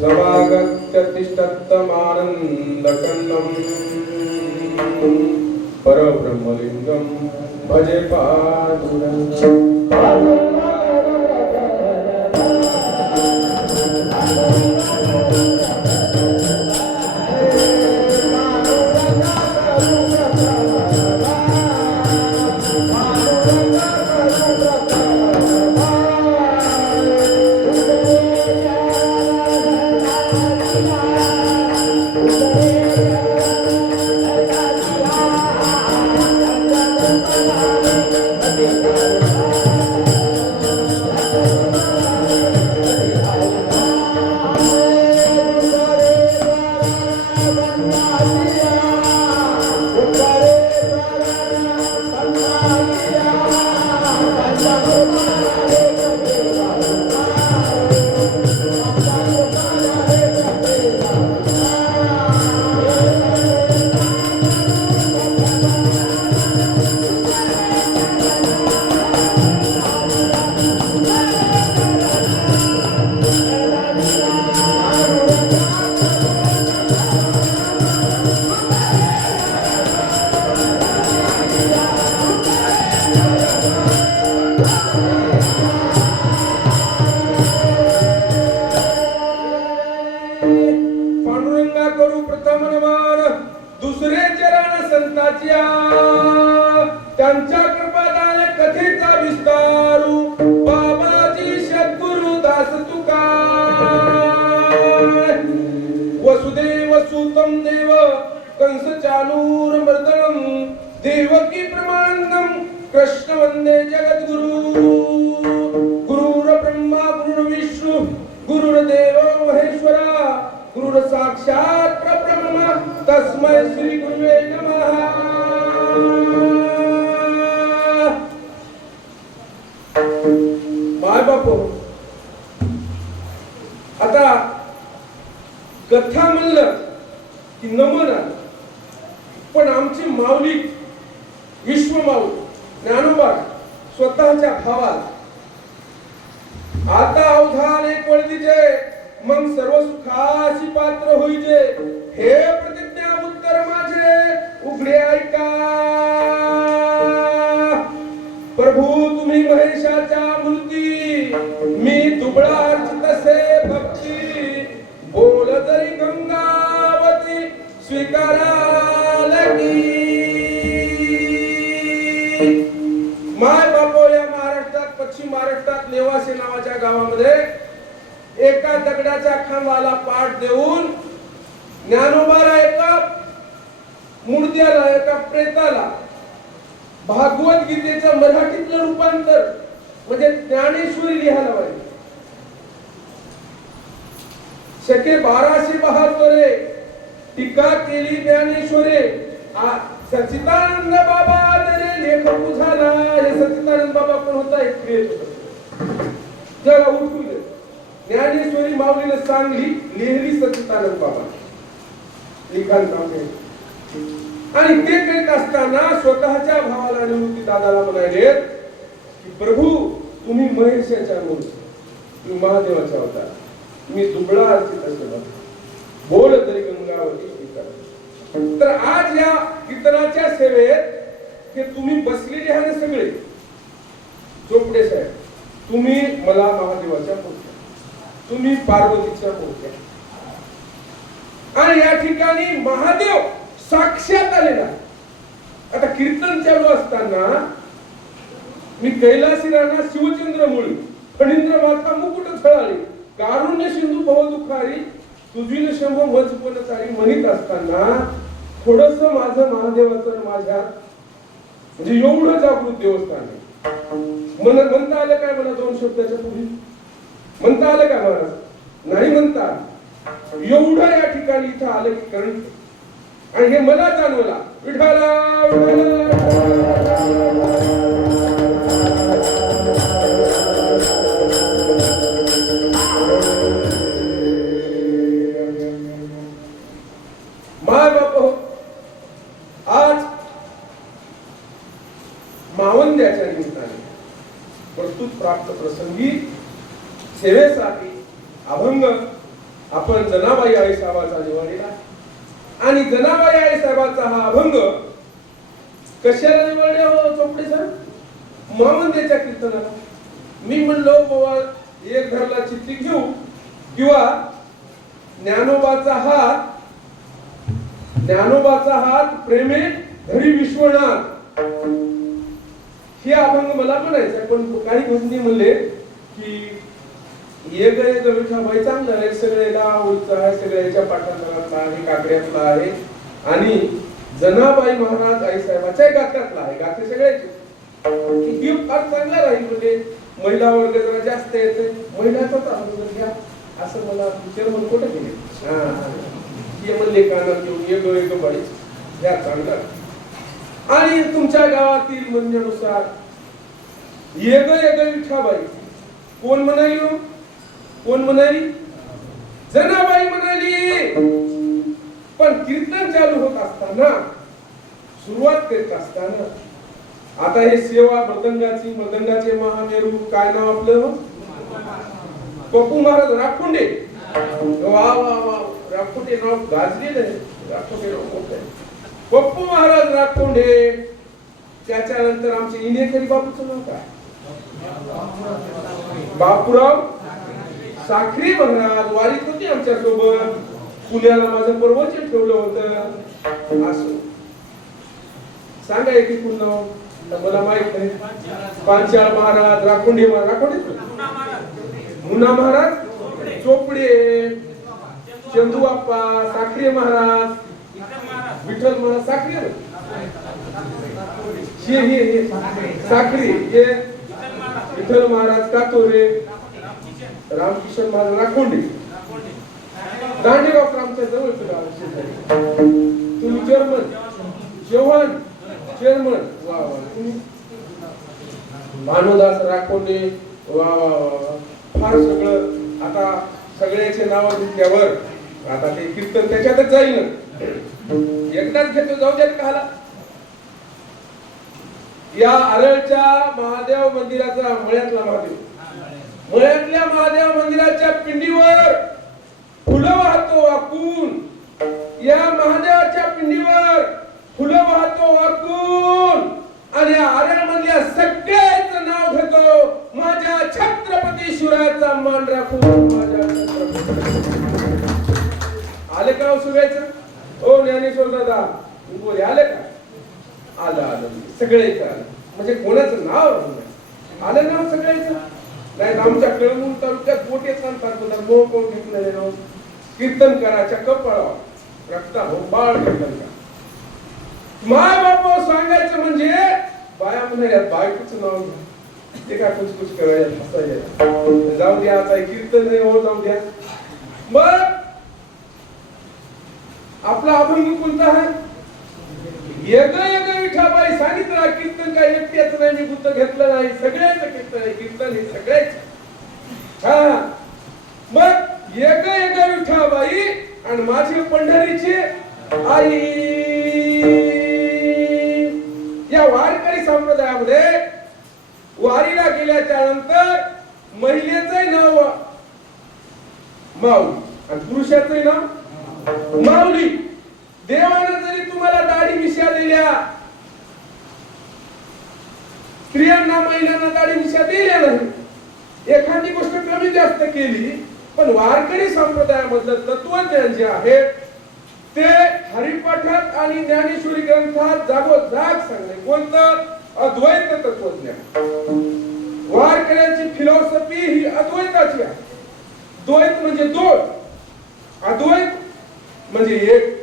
समागत्य तिष्ठत्तमानन्दखण्डम् परब्रह्मलिङ्गं भजे पादुरम्। त्यांच्या कृपादान कथेचा विस्तारू बाबाजी सद्गुरु दास तुका वसुदेव सुतं देव कंस चाणूर मर्दनम देवकी प्रमाणम कृष्ण वंदे जगद्गुरु गुरुर ब्रह्मा गुरुर विष्णु गुरुर देव महेश्वरा गुरुर साक्षात परब्रह्म तस्मै श्री गुरुवे नमः। माय बापू आता कथा म्हणलं की नमन पण आमची माऊली विश्वमाऊ ज्ञानोबा स्वतःच्या भावाला आता अवधान एक वळतीचे मग सर्व सुखासी पात्र होईचे हे प्रतिज्ञा उत्तर माझे उघडे ऐका। प्रभू तुम्ही महेशाच्या मूर्ती मी दुबळा अर्चित से भक्ती बोल जरी गंगावती स्वीकारालकी। माय बापो या महाराष्ट्रात पश्चिम महाराष्ट्रात नेवासे नावाच्या गावामध्ये एका दगडाच्या खांबाला पाठ देऊन ज्ञानोबाला एका मूर्त्याला एका प्रेताला भागवत गीतेचं मराठीतलं रूपांतर म्हणजे ज्ञानेश्वरी लिहायला पाहिजे। शके 1272 टीका केली ज्ञानेश्वरी सच्चिदानंद बाबा तरी लेखक झाला। हे सच्चिदानंद बाबा कोण होता एक प्रेत होता जरा उठून ज्ञानेश्वरी माऊलीने सांगली लिहिली सच्चिदानंद बाबा लिखाण काढले आणि ते करीत असताना स्वतःच्या भावाला निवृत्ती दादाला म्हणाले की प्रभू तुम्ही महेशाच्या मूर्ती तुम्ही महादेवाच्या अवतार तुम्ही दुबळा अर्चित असेल बोल तरी गंगावती स्वीकार। तर आज या कीर्तनाच्या सेवेत हे तुम्ही बसलेले आहे सगळे चोपडे साहेब तुम्ही मला महादेवाच्या मूर्त्या तुम्ही पार्वतीच्या मूर्त्या आणि या ठिकाणी महादेव साक्षात आलेला। आता कीर्तन चालू असताना मी कैलासी राणा शिवचंद्र मुळी फणींद्र माता मुकुट झळाळी कारुण्य सिंधू भव दुखारी तुझी न शंभो मजपणचारी म्हणत असताना थोडस माझं महादेवाचं माझ्या म्हणजे एवढं जागृत देवस्थान आहे। म्हणता आलं काय मला दोन शब्दाच्या पूर्वी म्हणता आलं काय महाराज नाही म्हणता एवढं या ठिकाणी इथं आलं की कारण आणि हे मला जाणवला विठाला माय बाप आज मावंद्याच्या निमित्ताने प्रस्तुत प्राप्त प्रसंगी सेवेसाठी अभंग आपण जनाबाई आई साहेबाचा निवडलेला आणि जनाबाई आई साहेबाचा हा अभंग कशाला निवडले हो चोपडे सर? महामंदिराच्या कीर्तनाला. मी म्हणलो बाबा एक घरला चिठ्ठी घेऊ किंवा ज्ञानोबाचा हात प्रेमे धरी विश्वनाथ हे अभंग मला म्हणायचं. पण काही गोष्टी म्हणले की एक विठाबाई चांगला आहे, सगळे गावचा आहे, सगळ्याच्या पाठांतरातला आहे, काकड्यातला आहे आणि जनाबाई महाराज आई साहेबाच्या गात्यातला आहे. गाते सगळ्याचे फार चांगला राहील. म्हणजे महिला वर्ग जरा जास्त येते, महिलाचाच अभंग घ्या असं मला चेअरमन कुठे केले. हे म्हणले कानात घेऊन एक बाई घ्या चांगला. आणि तुमच्या गावातील म्हणण्यानुसार एक विठाबाई कोण म्हणाली? कोण म्हणाली? जनाबाई म्हणाली. पण कीर्तन चालू होत असताना, सुरुवात करीत असताना, आता हे सेवा मृदंगाचे महामेरू काय नाव आपलं? पप्पू महाराज राखोंडे. वा वा वा, राखोंडे नाव गाजलेलं आहे. राखोंडे नाव मोठं आहे. पप्पू महाराज राखोंडे. त्याच्यानंतर आमचे इनेकरी बापूचं नाव काय? बापूराव साखरे महाराज वारीत होते आमच्या सोबत. पुण्याला माझं प्रवचन ठेवलं होतं. असं सांगा एक नाव मला माहित नाही. पांचाळ महाराज राखोंडे मुना महाराज चोपडे, चंदू बाप्पा साखरे महाराज, विठ्ठल महाराज साखरे साखरी हे विठ्ठल महाराज कातोरे, रामकिशन महाराज राखोंडे, दांडेगाव आमच्या जवळचं गाव. तुम्ही चेअरमन चेअरमन वा वा. तुम्ही भानुदास राखोंडे वा वा. फार सगळं आता सगळ्याचे नाव घेतल्यावर आता ते कीर्तन त्याच्यातच जाईल. एकदाच घेतो जाऊ द्या काला. या आरळच्या महादेव मंदिराचा मळ्यातला महादेव, मळ्यातल्या महादेव मंदिराच्या पिंडीवर फुलं वाहतो वाकून. या महादेवाच्या पिंडीवर फुलं वाहतो वाकून आणि आरळ मधल्या सगळ्याचं नाव घेतो. माझ्या छत्रपती शिवरायाचा मान राखून. माझ्या आले का सुगायचं? ओ ज्ञानेश्वर दादा बोले आले का? आलं सगळ्याचं आलं. म्हणजे कोणाचं नाव आलं? नाव सगळ्याचं नाही. आमच्या कळमूर तालुक्यात मोठे सांगतात मोह कोण घेतलेले नाव. कीर्तन करायच्या कपाळावर रक्ता हो बाळ कीर्तन करा. माय बाप सांगायचं म्हणजे बाया म्हणाल्या बायकोचं नाव ते काय कुचकुच करायला. जाऊ द्या आता कीर्तन नाही हो, जाऊ द्या. मग आपला अभंग कोणता आहे? एक विठाबाई सांगितलं. कीर्तन काय एकट्याच नाही, मी बुद्ध घेतलं नाही, सगळ्याच कीर्तन आहे. कीर्तन हे सगळ्याच. हा मग एक विठाबाई आणि माझी पंढरीची आई. या वारकरी संप्रदायामध्ये वारीला गेल्याच्या नंतर महिलेचं नाव माऊली आणि पुरुषाचं नाव माऊली. देवानं जरी तुम्हाला दाढी मिशा दिल्या, स्त्रियांना महिलांना दाढी मिशा दिल्या नाही, एखादी गोष्ट कमी जास्त केली, पण वारकरी संप्रदायामधलं तत्वज्ञान जे आहे ते हरिपाठात आणि ज्ञानेश्वरी ग्रंथात जागोजाग सांगणे. कोणतं? अद्वैत तत्वज्ञान. वारकऱ्यांची फिलॉसॉफी ही अद्वैताची आहे. द्वैत म्हणजे दोन, अद्वैत म्हणजे एक.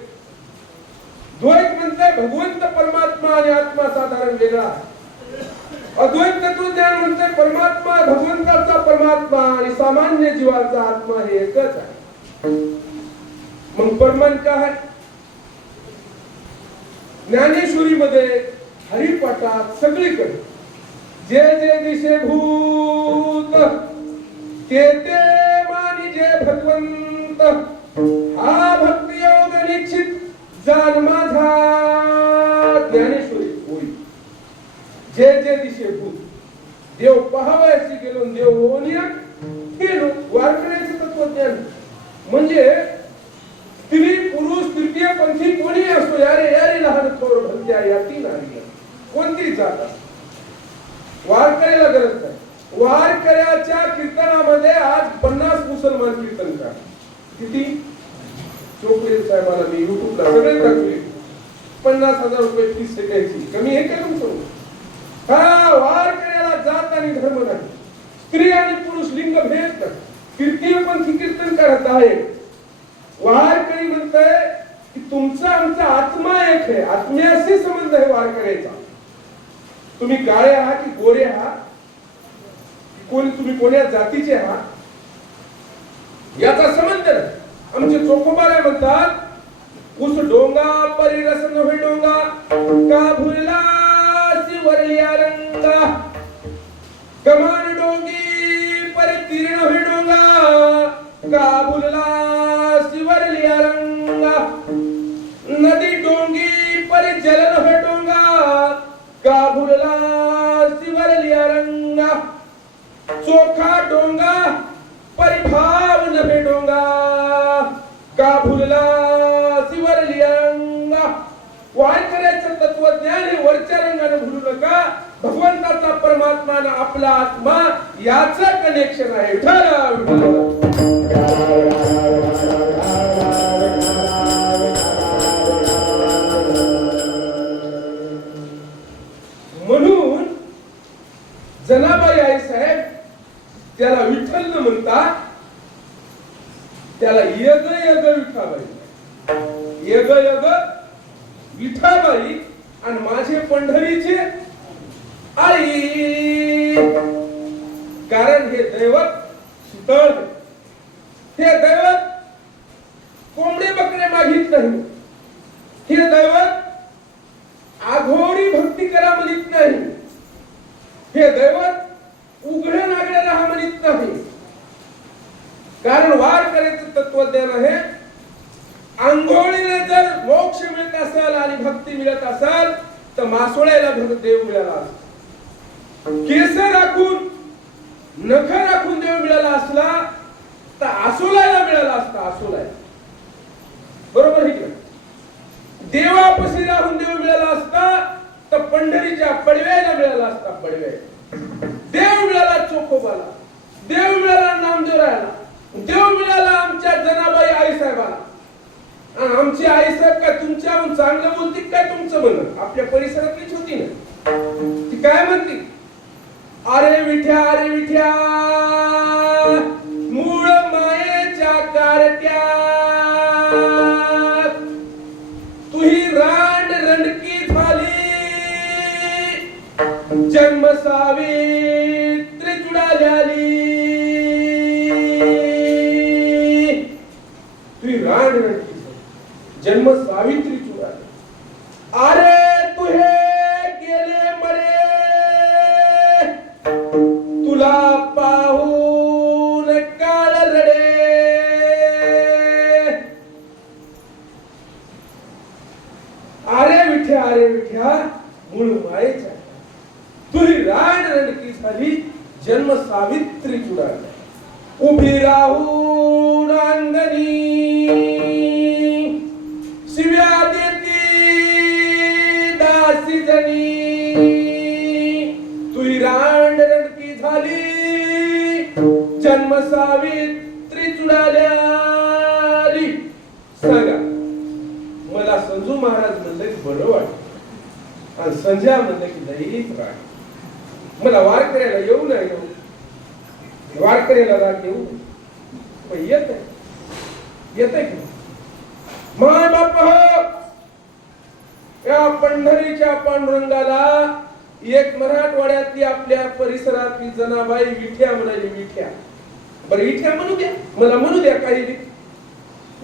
द्वैत म्हणजे भगवंत परमात्मा आणि आत्मा साधारण वेगळा आहे. अद्वैत तत्वज्ञान म्हणजे परमात्मा भगवंताचा परमात्मा आणि सामान्य जीवाचा आत्मा हे एकच आहे. मग परमान काय आहे? ज्ञानेश्वरी मध्ये हरिपाठात सगळीकडे जे जे दिसे भूत ते ते मानिजे भगवंत. हा भक्ती योग निश्चित जान माझा. ज्ञानेश्वरी होई. जे जे दिसे भूत देव पहावयाची गेलो, देव होऊन गेलो. वारकऱ्याचे तत्वज्ञान म्हणजे स्त्री पुरुष तृतीय पंथी कोणी असो, यारे यारे लहान थोर भलत्या याती नारी, कोणती जात असो, वारकऱ्याला गरज नाही. वारकऱ्याच्या कीर्तनामध्ये आज 50 मुसलमान कीर्तनकार, किती चोपडे साहेबाला मी युट्यूबला सगळे दाखवले, 50,000 रुपये फीस द्यायची, कमी आहे का तुमचं? हा, वारकऱ्याला जात आणि धर्म नाही, स्त्री आणि पुरुष लिंग भेद नाही. तृतीयपंथी कीर्तन करत आहे, वारकरी म्हणतंय की तुमचा आमचा आत्मा एक आहे, आत्म्याशी संबंध आहे वारकऱ्याचा. तुम्ही काळे आहात की गोरे आहात, कोण तुम्ही कोण्या जातीचे आहात, याचा संबंध नाही. आमचे चोखोबाला म्हणतात, उस डोंगा परी रस नव्हे डोंगा, का भुलला वरलिया रंगा, कमान डोंगी परी तीर नव्हे डोंगा, का भुलला वरलिया रंगा, नदी डोंगी परी जल नव्हे डोंगा, का भुलला वरलिया रंगा, चोखा डोंगा परिभाव नभे डोंगा, का भुलला वरलिया रंगा. वारकऱ्याचं तत्वज्ञान हे वरच्या रंगाने भुलू नका, भगवंताचा परमात्मा आणि आपला आत्मा याचं कनेक्शन आहे. विठ्ठल म्हणून जनाबाई आई साहेब त्याला विठ्ठल न म्हणतात, त्याला यग यग विठाबाई, यग यग विठाबाई आणि माझे पंढरीचे आई. कारण हे दैवत शीतळ, हे दैवत कोंबडे बकरे मागित नाही, हे दैवत आघोरी भक्ती करा म्हणत नाही, हे दैवत उघड्या नागड्या राहा म्हणत नाही. कारण वारकऱ्याचं तत्वज्ञान आहे, आंघोळीने जर मोक्ष मिळत असेल आणि भक्ती मिळत असेल तर मासोळ्याला देव मिळाला असता, केस राखून नख राखून देव मिळाला असला तर आसोलायला मिळाला असता, आसोलाय बरोबर आहे. देवापाशी राहून देव मिळाला असता तर पंढरीच्या पडव्याला मिळाला असता, पडव्या देव मिळाला, चोखोबाला देव मिळाला, नामदेवरायाला देव मिळाला, आमच्या जनाबाई आई साहेबाला. आमची आई साहेब काय तुमच्याहून चांगलं बोलती काय? तुमचं म्हणणं आपल्या परिसरातलीच होती ना, ती काय म्हणती, अरे विठ्या अरे विठ्या मूळ मायेच्या कारट्या, तुही रांड रंडकी झाली, जन्म सावित्री जुडाल्याली, तुही रांड रंडकी जन्म सावित्री चुराली. अरे तुहे गेले मरे, तुला पाहून काळ रडे, अरे विठ्या मूळ मायेच्या, तुही राण रणकी झाली, जन्म सावित्री चुराली. उभी राहून अंगणी शिव्या देती दासी जनी, तुही रांड रडकी झाली, जन्म सावित्री चुडाल्याली. सांगा मला संजू महाराज म्हणलं की बरं वाटत, आणि संजय म्हणलं की लईच राग. मला वारकऱ्याला येऊ नाही येऊ, वारकऱ्याला राग येऊ पण येत आहे की माय बाप हो. या पंढरीच्या पांडुरंगाला एक मराठवाड्यातली आपल्या परिसरातली जनाबाई विठ्या म्हणाली, विठ्या. बरं विठ्या म्हणू द्या, मला म्हणू द्या काही,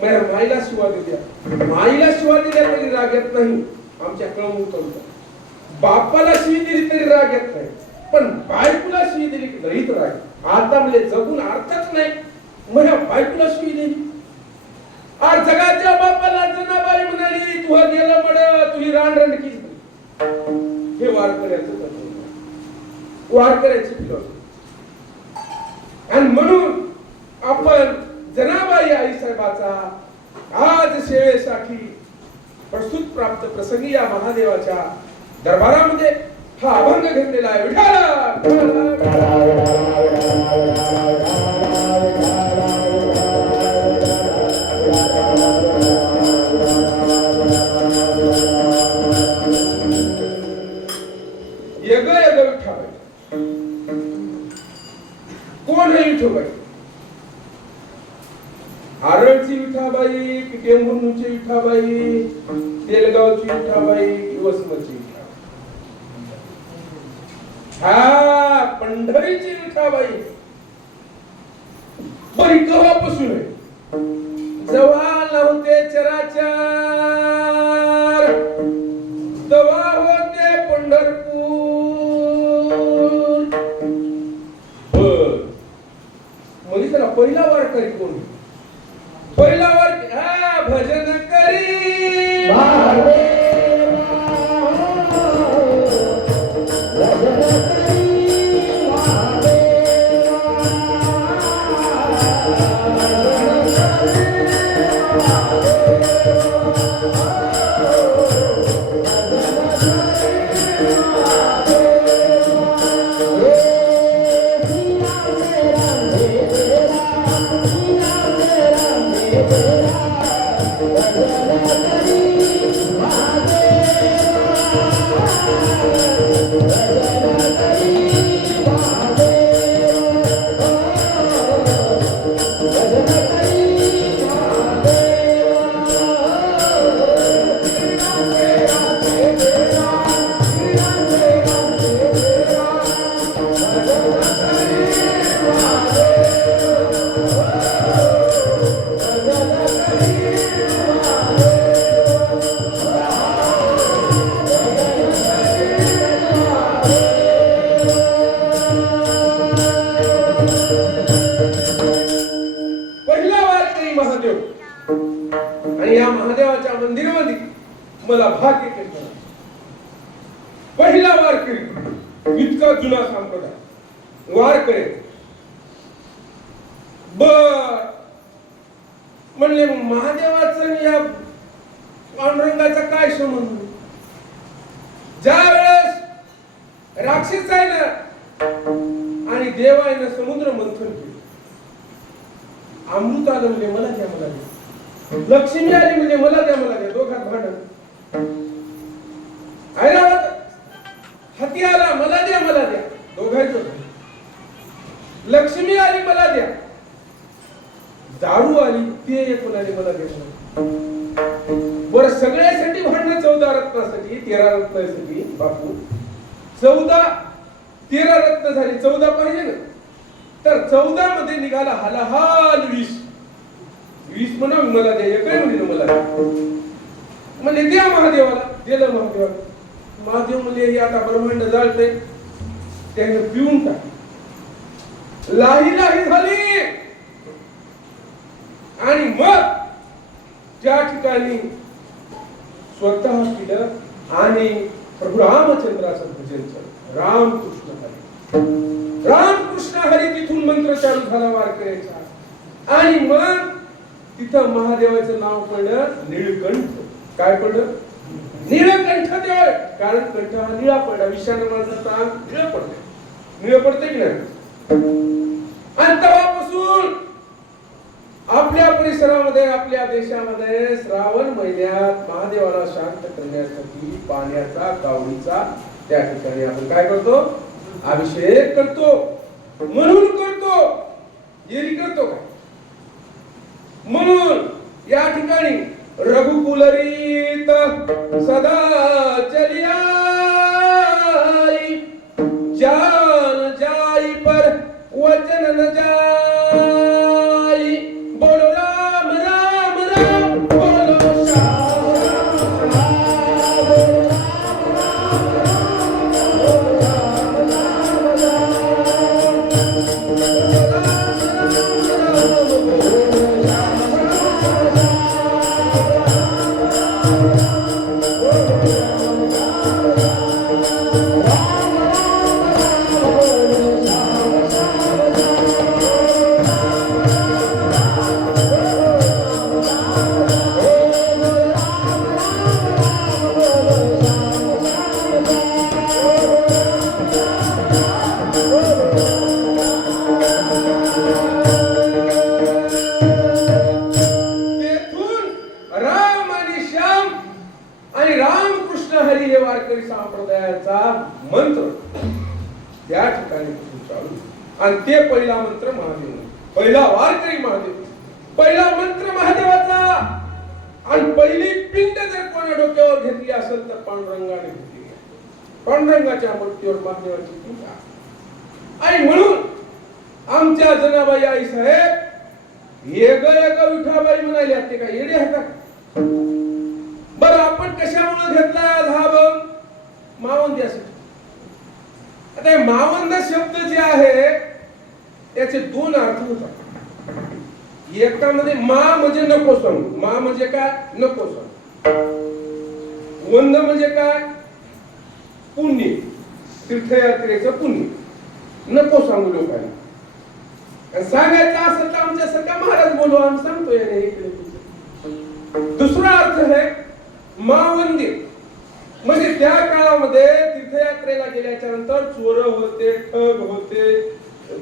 माझ्या माईला शिवा द्या, माईला शिवा दिल्या तरी राग येत नाही, आमच्या कळवून बापाला शिवी दिली तरी राग येत नाही, पण बायकोला शिवी दिली की लईत राग. आता म्हणजे जगून अर्थच नाही, माझ्या बायकोला शिवी दिली. आज जगाच्या बापाला जनाबाई म्हणाली, तू गेलं मड, तुझी रांडरणकी. हे वारकऱ्याचं तत्व, वारकऱ्याची फिलॉसॉफी. आणि म्हणून आपण जनाबाई आईसाहेबाचा आज सेवेसाठी प्रस्तुत प्राप्त प्रसंगी या महादेवाच्या दरबारामध्ये हा अभंग घेतलेला आहे. यग यग विठाबाई. कोण आहे विठोबाई? आरळची विठाबाई की टेंभुर्णीची विठाबाई, तेलगावची विठाबाई की वसमतची विठाबाई? हा पंढरीची विठाबाई. बरी केव्हापासून आहे? जेव्हा नव्हते चराचर तेव्हा होते पंढरपूर. म्हणजे त्याला पहिला वारकरी कोण? पहिला वारकरी हा भजन करी मला भाग्य केलं. पहिला वारकरी इतका जुना संप्रदाय वारकरी बर म्हणले महादेवाचं या पांडुरंगाचा काय संबंध? ज्या वेळेस राक्षस आहे ना आणि देव आहे ना समुद्र मंथन केलं, अमृत आलं म्हणजे मला द्या मला द्या, लक्ष्मी आली म्हणजे मला द्या मला द्या, दोघात भांडण. ऐरावत हाती आला मला द्या मला द्या, दोघांचं. लक्ष्मी आली मला द्या, दारू आली ते एक म्हणाले मला द्या. बर सगळ्यासाठी भांडण 14 रत्नासाठी 13 रत्नासाठी बापू 14 13 रत्न झाली, 14 पाहिजे ना. तर 14 मध्ये निघाला हलाहाल 20 म्हणा मला द्या, एकही म्हणजे मला द्या म्हणजे द्या महादेवाला. दिलं महादेवाला. महादेव म्हणजे हे आता ब्रह्मांड जाळते त्याने पिऊन टाक. लाही लाही झाली आणि मग त्या ठिकाणी स्वतः केलं आणि प्रभू रामचंद्राचं भजन केलं. रामकृष्ण हरी रामकृष्ण हरी. तिथून मंत्र चालू झाला वारकऱ्याचा आणि मग तिथं महादेवाचं नाव पडलं निळकंठ. काय पडलं? निळकंठ देव. कारण कंठ हा निळा पडला. विषाणू माणसाचा निळ पडते, निळ पडते की नाही. आणि तेव्हापासून आपल्या परिसरामध्ये आपल्या देशामध्ये श्रावण महिन्यात महादेवाला शांत करण्यासाठी पाण्याचा कावडीचा त्या ठिकाणी आपण काय करतो? अभिषेक करतो. म्हणून करतो, येरी करतो काय? म्हणून या ठिकाणी रघुकुलरीत सदा चलिया जान जाई पर वचन न जाई. बोलो राम राम राम, बोलो श्याम राम. आणि ते पहिला मंत्र महादेव, पहिला वारकरी महादेव, पहिला मंत्र महादेवाचा. आणि पहिली पिंड जर कोणा डोक्यावर घेतली असेल तर पांडुरंगाने घेतली. पांडुरंगाच्या मूर्तीवर महादेवाची पूजा. आणि म्हणून आमच्या जनाबाई आई साहेब येग विठाबाई म्हणाले, ते काय येडे आहेत का? बरं आपण कशामुळे घेतला हा भंग? मावंद्यासाठी. आता मावंद शब्द जे आहे त्याचे दोन अर्थ होतात. एकामध्ये मा म्हणजे नको सांगू. मा म्हणजे काय? नको सांगू. वंद म्हणजे काय? पुण्य, तीर्थयात्रेचं पुण्य. नको सांगू लोकांना. सांगायचं असेल तर आमच्या सगळ्या महाराज बोलू, आम्ही सांगतोय. दुसरा अर्थ आहे मावंदी. म्हणजे त्या काळामध्ये तीर्थयात्रेला गेल्याच्या नंतर चोर होते, ठग होते,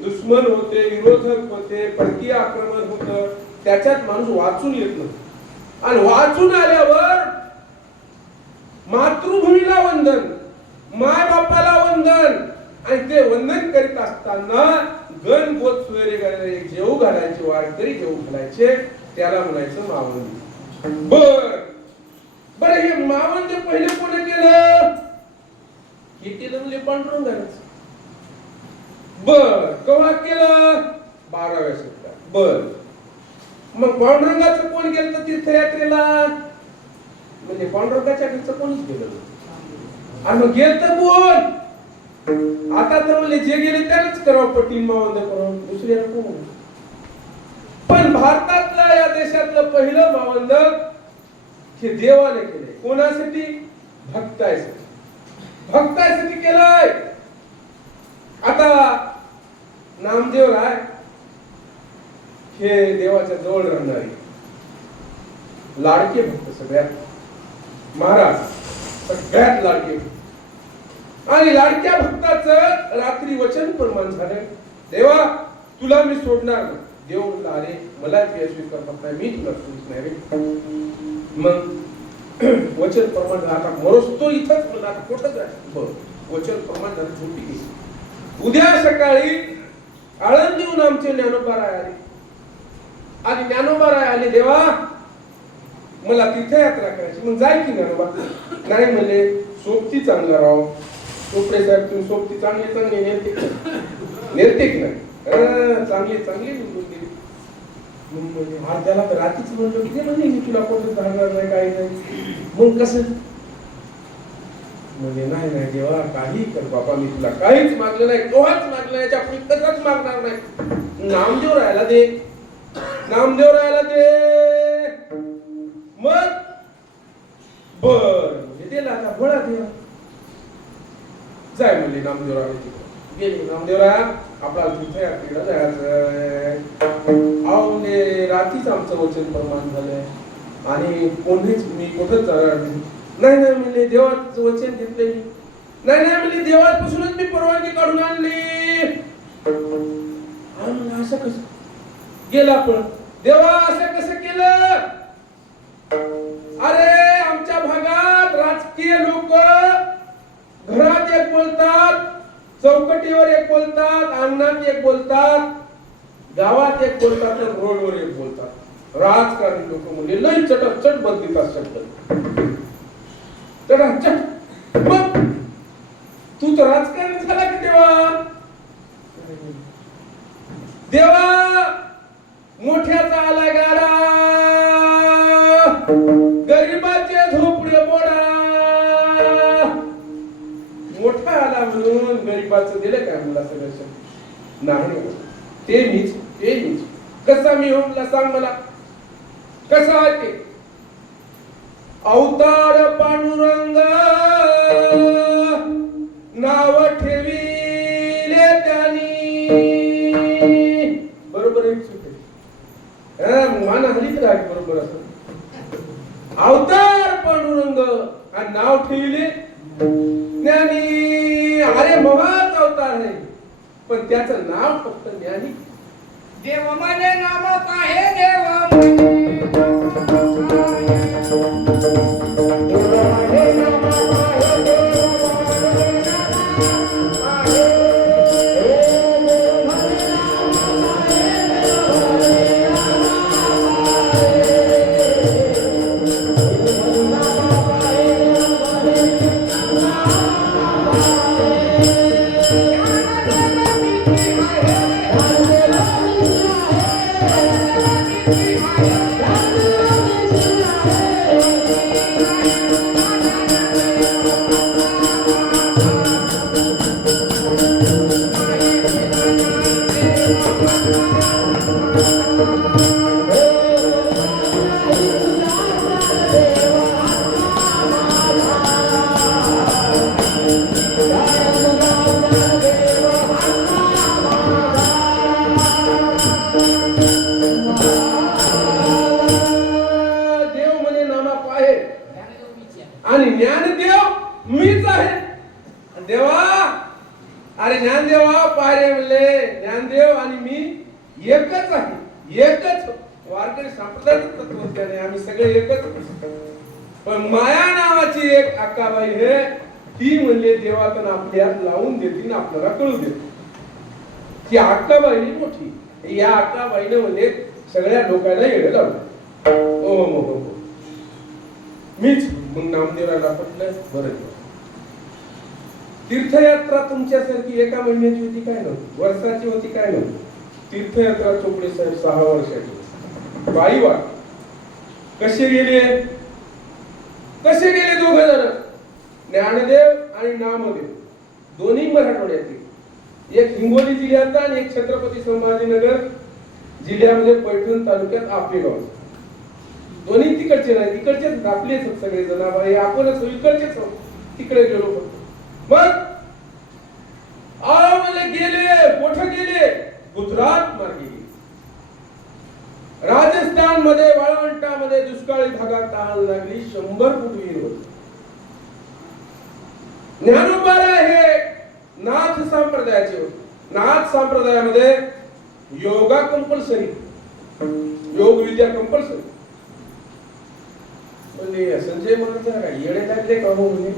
दुश्मन होते, विरोधक होते, परकीय आक्रमण होतं. त्याच्यात माणूस वाचून येत नव्हता. आणि वाचून आल्यावर मातृभूमीला वंदन, माय बापाला वंदन. आणि ते वंदन करीत असताना गण गोत सोयरे जेवू घालायचे, वारकरी जेवू घालायचे, त्याला म्हणायचं मावंदी. बर हे मावंद पहिले कोणी केलं? हे केलं म्हणजे पांडुरंगाचं. बर केव्हा केलं? 12व्या शतकात. बर मग पांडुरंगाचं कोण गेलं तर तीर्थयात्रेला? म्हणजे पांडुरंगाच्या घरचं कोणीच गेलं. आणि मग गेलं तर कोण? आता तर म्हणजे जे गेले त्यालाच करावं पटील मावंद करावं, दुसऱ्याला कोण? पण भारतातलं, या देशातलं पहिलं मावंद हे देवाने केलंय. कोणासाठी? भक्तासाठी. भक्तासाठी केलंय. आता नामदेव राय हे देवाच्या जवळ राहणारे लाडके भक्त, सगळ्यात महाराज सगळ्यात लाडके. आणि लाडक्या भक्ताचं रात्री वचन प्रमाण झालं, देवा तुला मी सोडणार नाही. देव म्हणला, अरे मला स्वीकार करत नाही, मी तुला सोडणार रे. मग वचन प्रमाण झालं. आता मरोस्तो इथंच मला कुठंच आहे. वचन प्रमाण झालं, झोपी गेली. उद्या सकाळी आळंदीहून आमचे ज्ञानोबाराय आले. आणि ज्ञानोबाराय आले, देवा मला तीर्थयात्रा करायची. मग जाय की ज्ञानोबा? नाही म्हणले, सोबती चांगला राव. चोपडे साहेब तुम्ही सोबती चांगले चांगले नेते की नाही? चांगले चांगले निवडून दिले. मग त्याला तर रात्रीच म्हणलं की म्हणजे मी तुला कोणतं जाणार नाही, काही नाही. मग कसं? म्हणजे नाही नाही देवा काही कर बाबा, मी तुला काहीच मागलं नाही, तोहाच मागलं नाही, याच्या पुढे कधीच मागणार नाही. नामदेव राहायला दे, नामदेव राहायला दे. मग बर दिला. आता भोळा देवा जाय म्हणले नामदेवराव. गेले नामदेवराव, आपल्याला तीर्थयात्रेला जायचं. आवले रात्रीच आमचं वचन प्रमाण झालंय आणि कोणीच मी कुठंच जाणार नाही. नाही नाही म्हणले, देवाचं वचन घेतले मी. नाही नाही म्हणले, देवापासूनच मी परवानगी काढून आणली. असं कसं गेला? पण देवा असं कसं केलं? अरे आमच्या भागात राजकीय लोक घरात एक बोलतात, चौकटीवर एक बोलतात, अंगणात एक बोलतात, गावात एक बोलतात, रोडवर एक बोलतात. राजकारणी लोक म्हणजे लई चटचट बदलितात शब्द. चटचट. मग तू तर राजकारणी झाला की देवा? देवा मोठ्याचा आला गाडा, गरीबाचे झोपडे मोडा. मोठा आला म्हणून गरीबाचं दिलं काय मला सगळं? नाही, ते मीच, ते मीच. कसा मी हो मला सांग, मला कसा आहे ते? अवतार पांडुरंग नाव ठेविले त्यांनी. बरोबर आहे, चूक आहे. मान हलीच राहील. बरोबर असं अवतार पांडुरंग आणि नाव ठेविले ज्ञानी. अरे महाच अवतार आहे, पण त्याचं नाव फक्त ज्ञानी. देव म्हणे नाम आहे, देव म्हणे देव म्हणे नामाप आहे आणि ज्ञानदेव मीच आहे. देवा अरे ज्ञानदेवा पायरे म्हणले ज्ञानदेव आणि मी एकच आहे, एकच. वारकरी संप्रदायाचं तत्वज्ञान आहे, आम्ही सगळे एकच. पण माया नावाची एक अक्काबाई आहे, ती म्हणले देवातून आपल्या लावून देते ना आपल्याला कळू देते. ती अक्काबाई मोठी, या अक्काबाईने म्हणजे सगळ्या लोकांना येडे लावलं. हो मीच. मग नामदेवाला पटलं, बरं. तीर्थयात्रा तुमच्यासारखी एका महिन्याची होती काय नव्हती, वर्षाची होती काय नव्हती. तीर्थयात्रा चोपडे साहेब 6 वर्षाची. बाई वा कसे गेले दोघ जण, ज्ञानदेव आणि नामदेव, दोन्ही मराठवाड्यातील. एक हिंगोली जिल्ह्याचा आणि एक छत्रपती संभाजीनगर जिल्ह्यामध्ये पैठण तालुक्यात आपेगाव. दोन्ही तिकडचे नाही, तिकडचेच आपलेच सगळे जण. आपणच इकडचेच तिकडे गेलो. मग गेले कुठे गेले, गुजरात मार्गे गेले. राजस्थान मध्ये वाळवंटामध्ये दुष्काळी भागात तहान लागली, 100 फूट विहीर होती. ज्ञानोबाला हे नाथ संप्रदायाचे होते. नाथ संप्रदायामध्ये योगा कंपल्सरी, योग विद्या कंपल्सरी. म्हणजे संजय महाराज येडे लागले का हो म्हणे.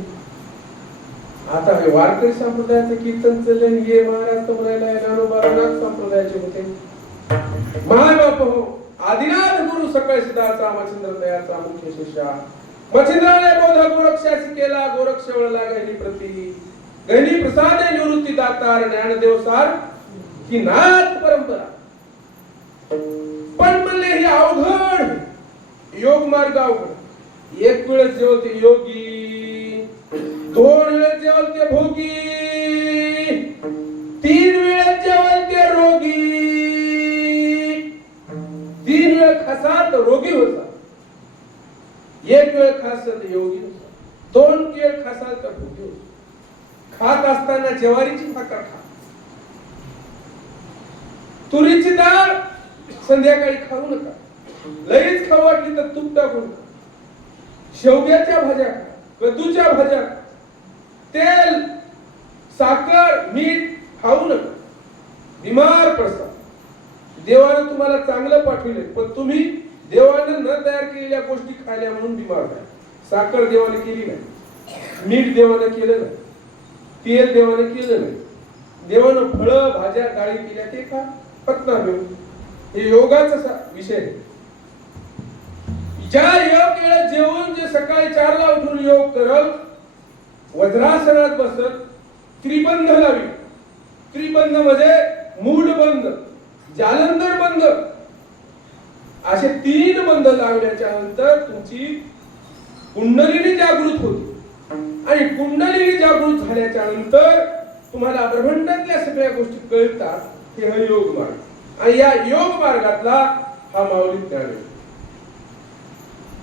आता हे वारकरी संप्रदायाचे कीर्तन चालले, हे महाराज तर म्हणायला ज्ञानोबा नाथ संप्रदायाचे होते. माय बाप हो, आदिनाथ गुरु सकळ सिद्धाचा मच्छिंद्र तयाचा मुख्य शिष्या. मच्छिंद्राने बोध गोरक्षासी केला, गोरक्ष वळला गहिनी प्रती. गहिनी प्रसाद निवृत्ती दातार, ज्ञानदेव सार ही नाथ परंपरा. पण म्हणले ही अवघड योग मार्ग अवघड. एक वेळ जेवते योगी, 2 वेळ जेवते भोगी, 3 वेळ जेवते रोगी. 3 वेळ खासा तर रोगी होता, 1 वेळ खासा तर योगी होता, 2 वेळ खासा तर भोगी होता. खात असताना ज्वारीची भाकर खा, तुरीची डाळ संध्याकाळी खाऊ नका. लईच खाऊ वाटली तर तूप टाकून खा. शेवग्याच्या भाज्या खा, कद्दूच्या भाज्या खा. तेल, साखर, मीठ खाऊ नका, बिमार पडता. देवाने तुम्हाला चांगलं पाठवले, पण तुम्ही देवाने न तयार केलेल्या गोष्टी खाल्ल्या म्हणून बिमार झाला. साखर देवाने केली नाही, मीठ देवाने केलं नाही, तेल देवाने केलं नाही. देवानं फळं भाज्या डाळी केल्या ते खा, पत्ता मिळून. हे योगाचा विषय आहे. ज्या योग वेळेत जेवून जे सकाळी 4 ला उठून योग करल, वज्रासनात बसत, त्रिबंध लावी. त्रिबंध म्हणजे मूढ बंद, जालंधर बंद, असे 3 बंध लावल्याच्या नंतर तुमची कुंडलिनी जागृत होते. आणि कुंडलिनी जागृत झाल्याच्या नंतर तुम्हाला ब्रह्मांडातल्या सगळ्या गोष्टी कळतात. हे हा योग मार्ग. आणि या योग मार्गातला हा माऊली ज्ञान आहे.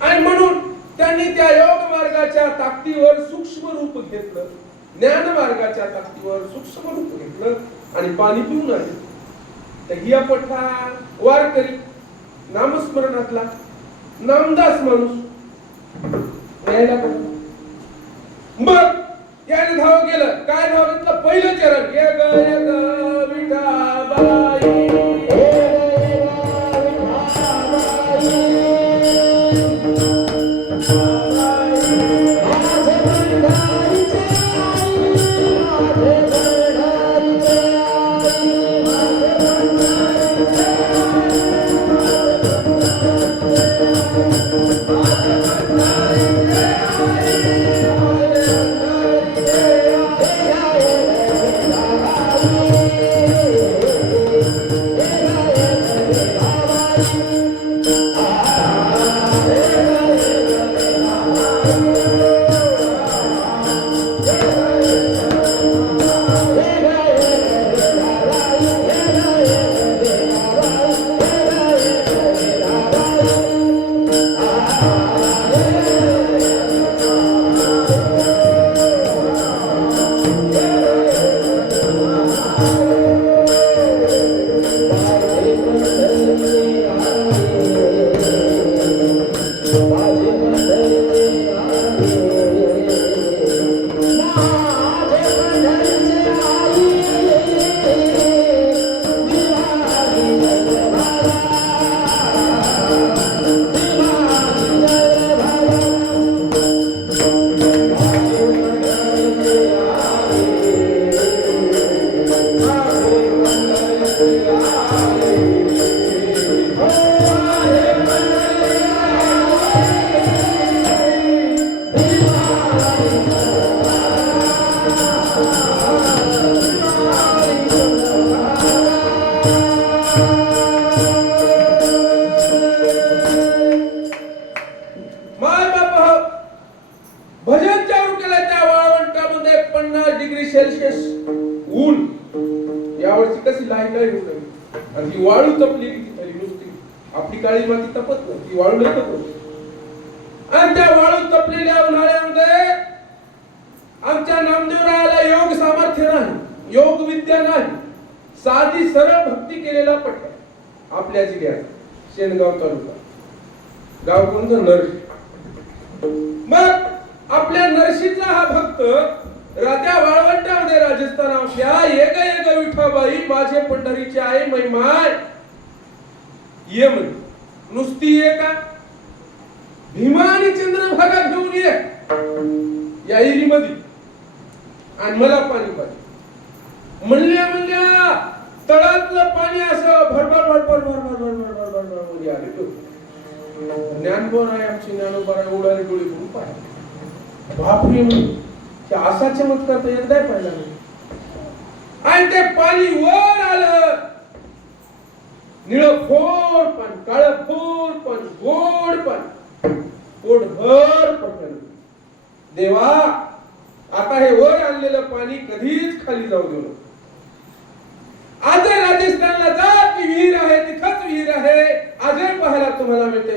आणि म्हणून त्यांनी त्या योग मार्गाच्या ताकदीवर सूक्ष्म रूप घेतलं, ज्ञान मार्गाच्या ताकदीवर सूक्ष्म रूप घेतलं आणि पाणी पिऊन आले. तर ही पठाण वारकरी नामस्मरणातला नामदास माणूस यायला पाहिजे. मग याने धाव केलं, काय धाव घेतलं, पहिलं चरण ये ग विठाबाई. आणि ती वाळू तपलेली ती तरी नुसती आपली काळी माती तपत नाही, ती वाळू नाही तपत. आणि त्या वाळू तपलेल्या उन्हाळ्यामध्ये आमच्या नामदेवरायाला योग सामर्थ्य नाही, योग विद्या नाही, साधी सरळ भक्ती केलेला पट्टा आपल्या जिल्ह्यात शेणगाव तालुका. गाव कोणतं? नरशी. मग आपल्या नरशीचा हा भक्त रात्या वाळवंटामध्ये राजस्थानातल्या एक विठाबाई माझे पंढरीचे आहे मैमाय ये म्हणे. नुसती ये का? भीमा आणि चंद्रभागा घेऊन ये या इरीमध्ये आणि मला पाणी पाहिजे. म्हणल्या तळातलं पाणी असं भरभर भरभर भरभर भरभर भरभर भरभर आले. ज्ञानभर आहे आमची ज्ञानोबा उडाले डोळे घेऊन पाहिजे. बापरे की असा चमत्कार तर एकदा पाहिला नाही. आणि ते पाणी वर आलं, निळफोड पाणी, काळफोड पाणी, गोड पाणी, पोटभर पडलं. देवा आता हे वर आणलेलं पाणी कधीच खाली जाऊ देऊ नको. आज राजस्थानला जा, ती विहीर आहे, तिथंच विहीर आहे, आजही पाहायला तुम्हाला मिळते.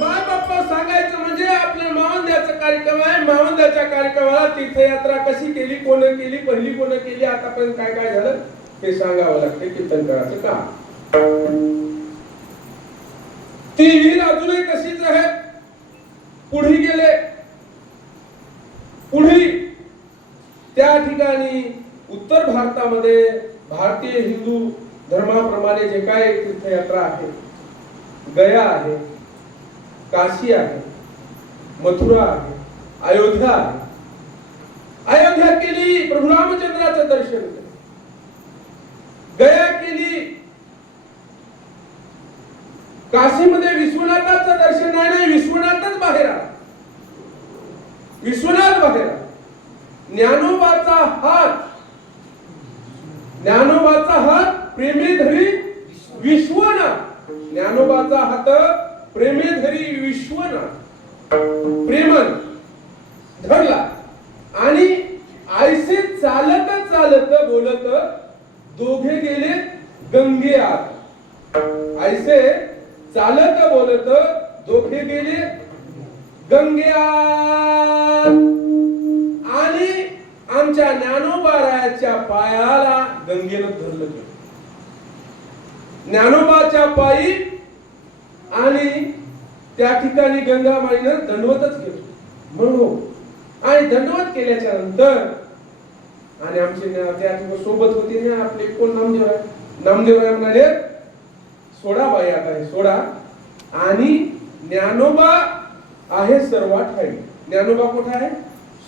माय बाप्पा सांगायचं म्हणजे आपल्या मावंद्याचा कार्यक्रम आहे. मावंद्याच्या कार्यक्रमाला तीर्थयात्रा कशी केली, कोण केली, पहिली कोण केली, आतापर्यंत काय काय झालं हे सांगावं लागते कीर्तनकाराचं काम. ती विहीर अजूनही तशीच आहे. पुढे गेले, पुढे त्या ठिकाणी उत्तर भारतामध्ये भारतीय हिंदू धर्माप्रमाणे जे काय तीर्थयात्रा आहे, गया आहे, काशी आहे, मथुरा आहे, अयोध्या आहे. अयोध्या केली, प्रभू रामचंद्राचं दर्शन केलं. गया केली, काशीमध्ये विश्वनाथाचं दर्शन नाही, विश्वनाथच बाहेर आला. विश्वनाथ बाहेर आला. ज्ञानोबाचा हात, ज्ञानोबाचा हात प्रेमे धरी विश्वनाथ. ज्ञानोबाचा हात प्रेमे धरी विश्वनाथ प्रेमन धरला. आणि आयसे चालत चालत बोलत दोघे गेले गंगे आत. आयसे चालत बोलत दोघे गेले गंग्यात. आणि आमच्या ज्ञानोबारायाच्या पायाला गंगेनं धरलं. ज्ञानोबाच्या पायी आणि त्या ठिकाणी गंगा माईनं दंडवतच केलं म्हणून. आणि दंडवत केल्याच्या नंतर आणि आमचे त्या सोबत होते ना आपले कोण नामदेवराय. नामदेवराय म्हणाले सोडा बाई आता हे सोडा. आणि ज्ञानोबा आहे सर्वात ठाई. ज्ञानोबा कुठे आहे?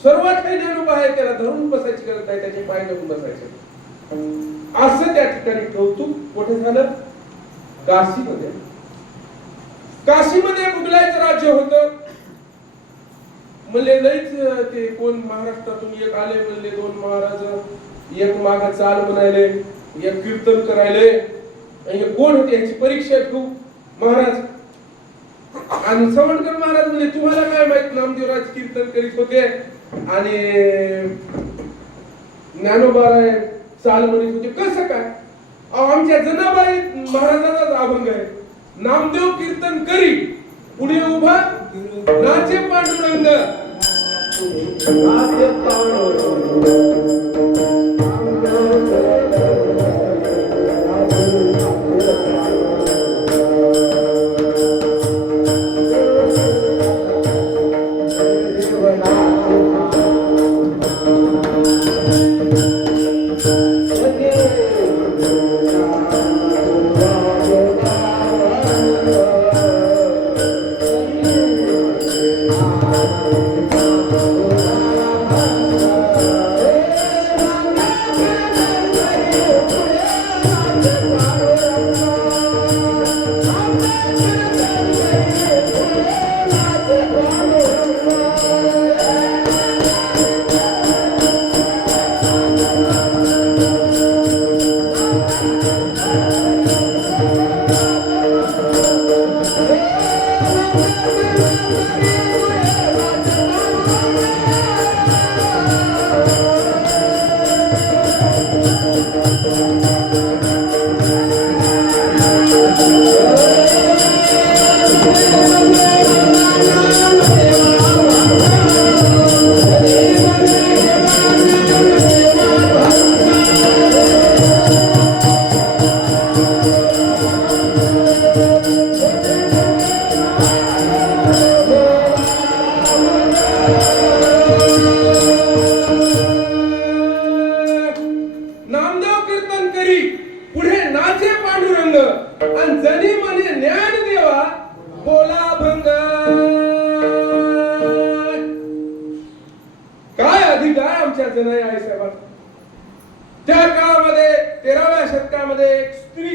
सर्वात ठाई ज्ञानोबा आहे. त्याला धरून बसायची गरज नाही, त्याचे पाय धरून बसायचे. असं त्या ठिकाणी कौतुक कुठे झालं? काशीमध्ये. काशीमध्ये मुघलांचं राज्य होतं. म्हणले लईच ते कोण महाराष्ट्रातून एक आले, म्हणले दोन महाराज, एक माग चाल म्हणायले, एक कीर्तन करायले. आणि कोण होते याची परीक्षा घेऊ महाराज. आणि सवणकर महाराज म्हणजे तुम्हाला काय माहित, नामदेवराज कीर्तन करीत होते आणि ज्ञानोबाराय चाल म्हणत होते. कसं काय? आमच्या जनाबाई महाराजांचा अभंग आहे. नामदेव कीर्तन करी, पुढे उभा नाचे पांडुरंग. नाचे पांडुरंग नामदेव कीर्तन करी पुढे नाचे पांडुरंग आणि जनी म्हणे ज्ञान देवा बोला भंग. काय अधिकार आमच्या जनाई आई साहेबांना. त्या काळामध्ये 13व्या शतकामध्ये एक स्त्री,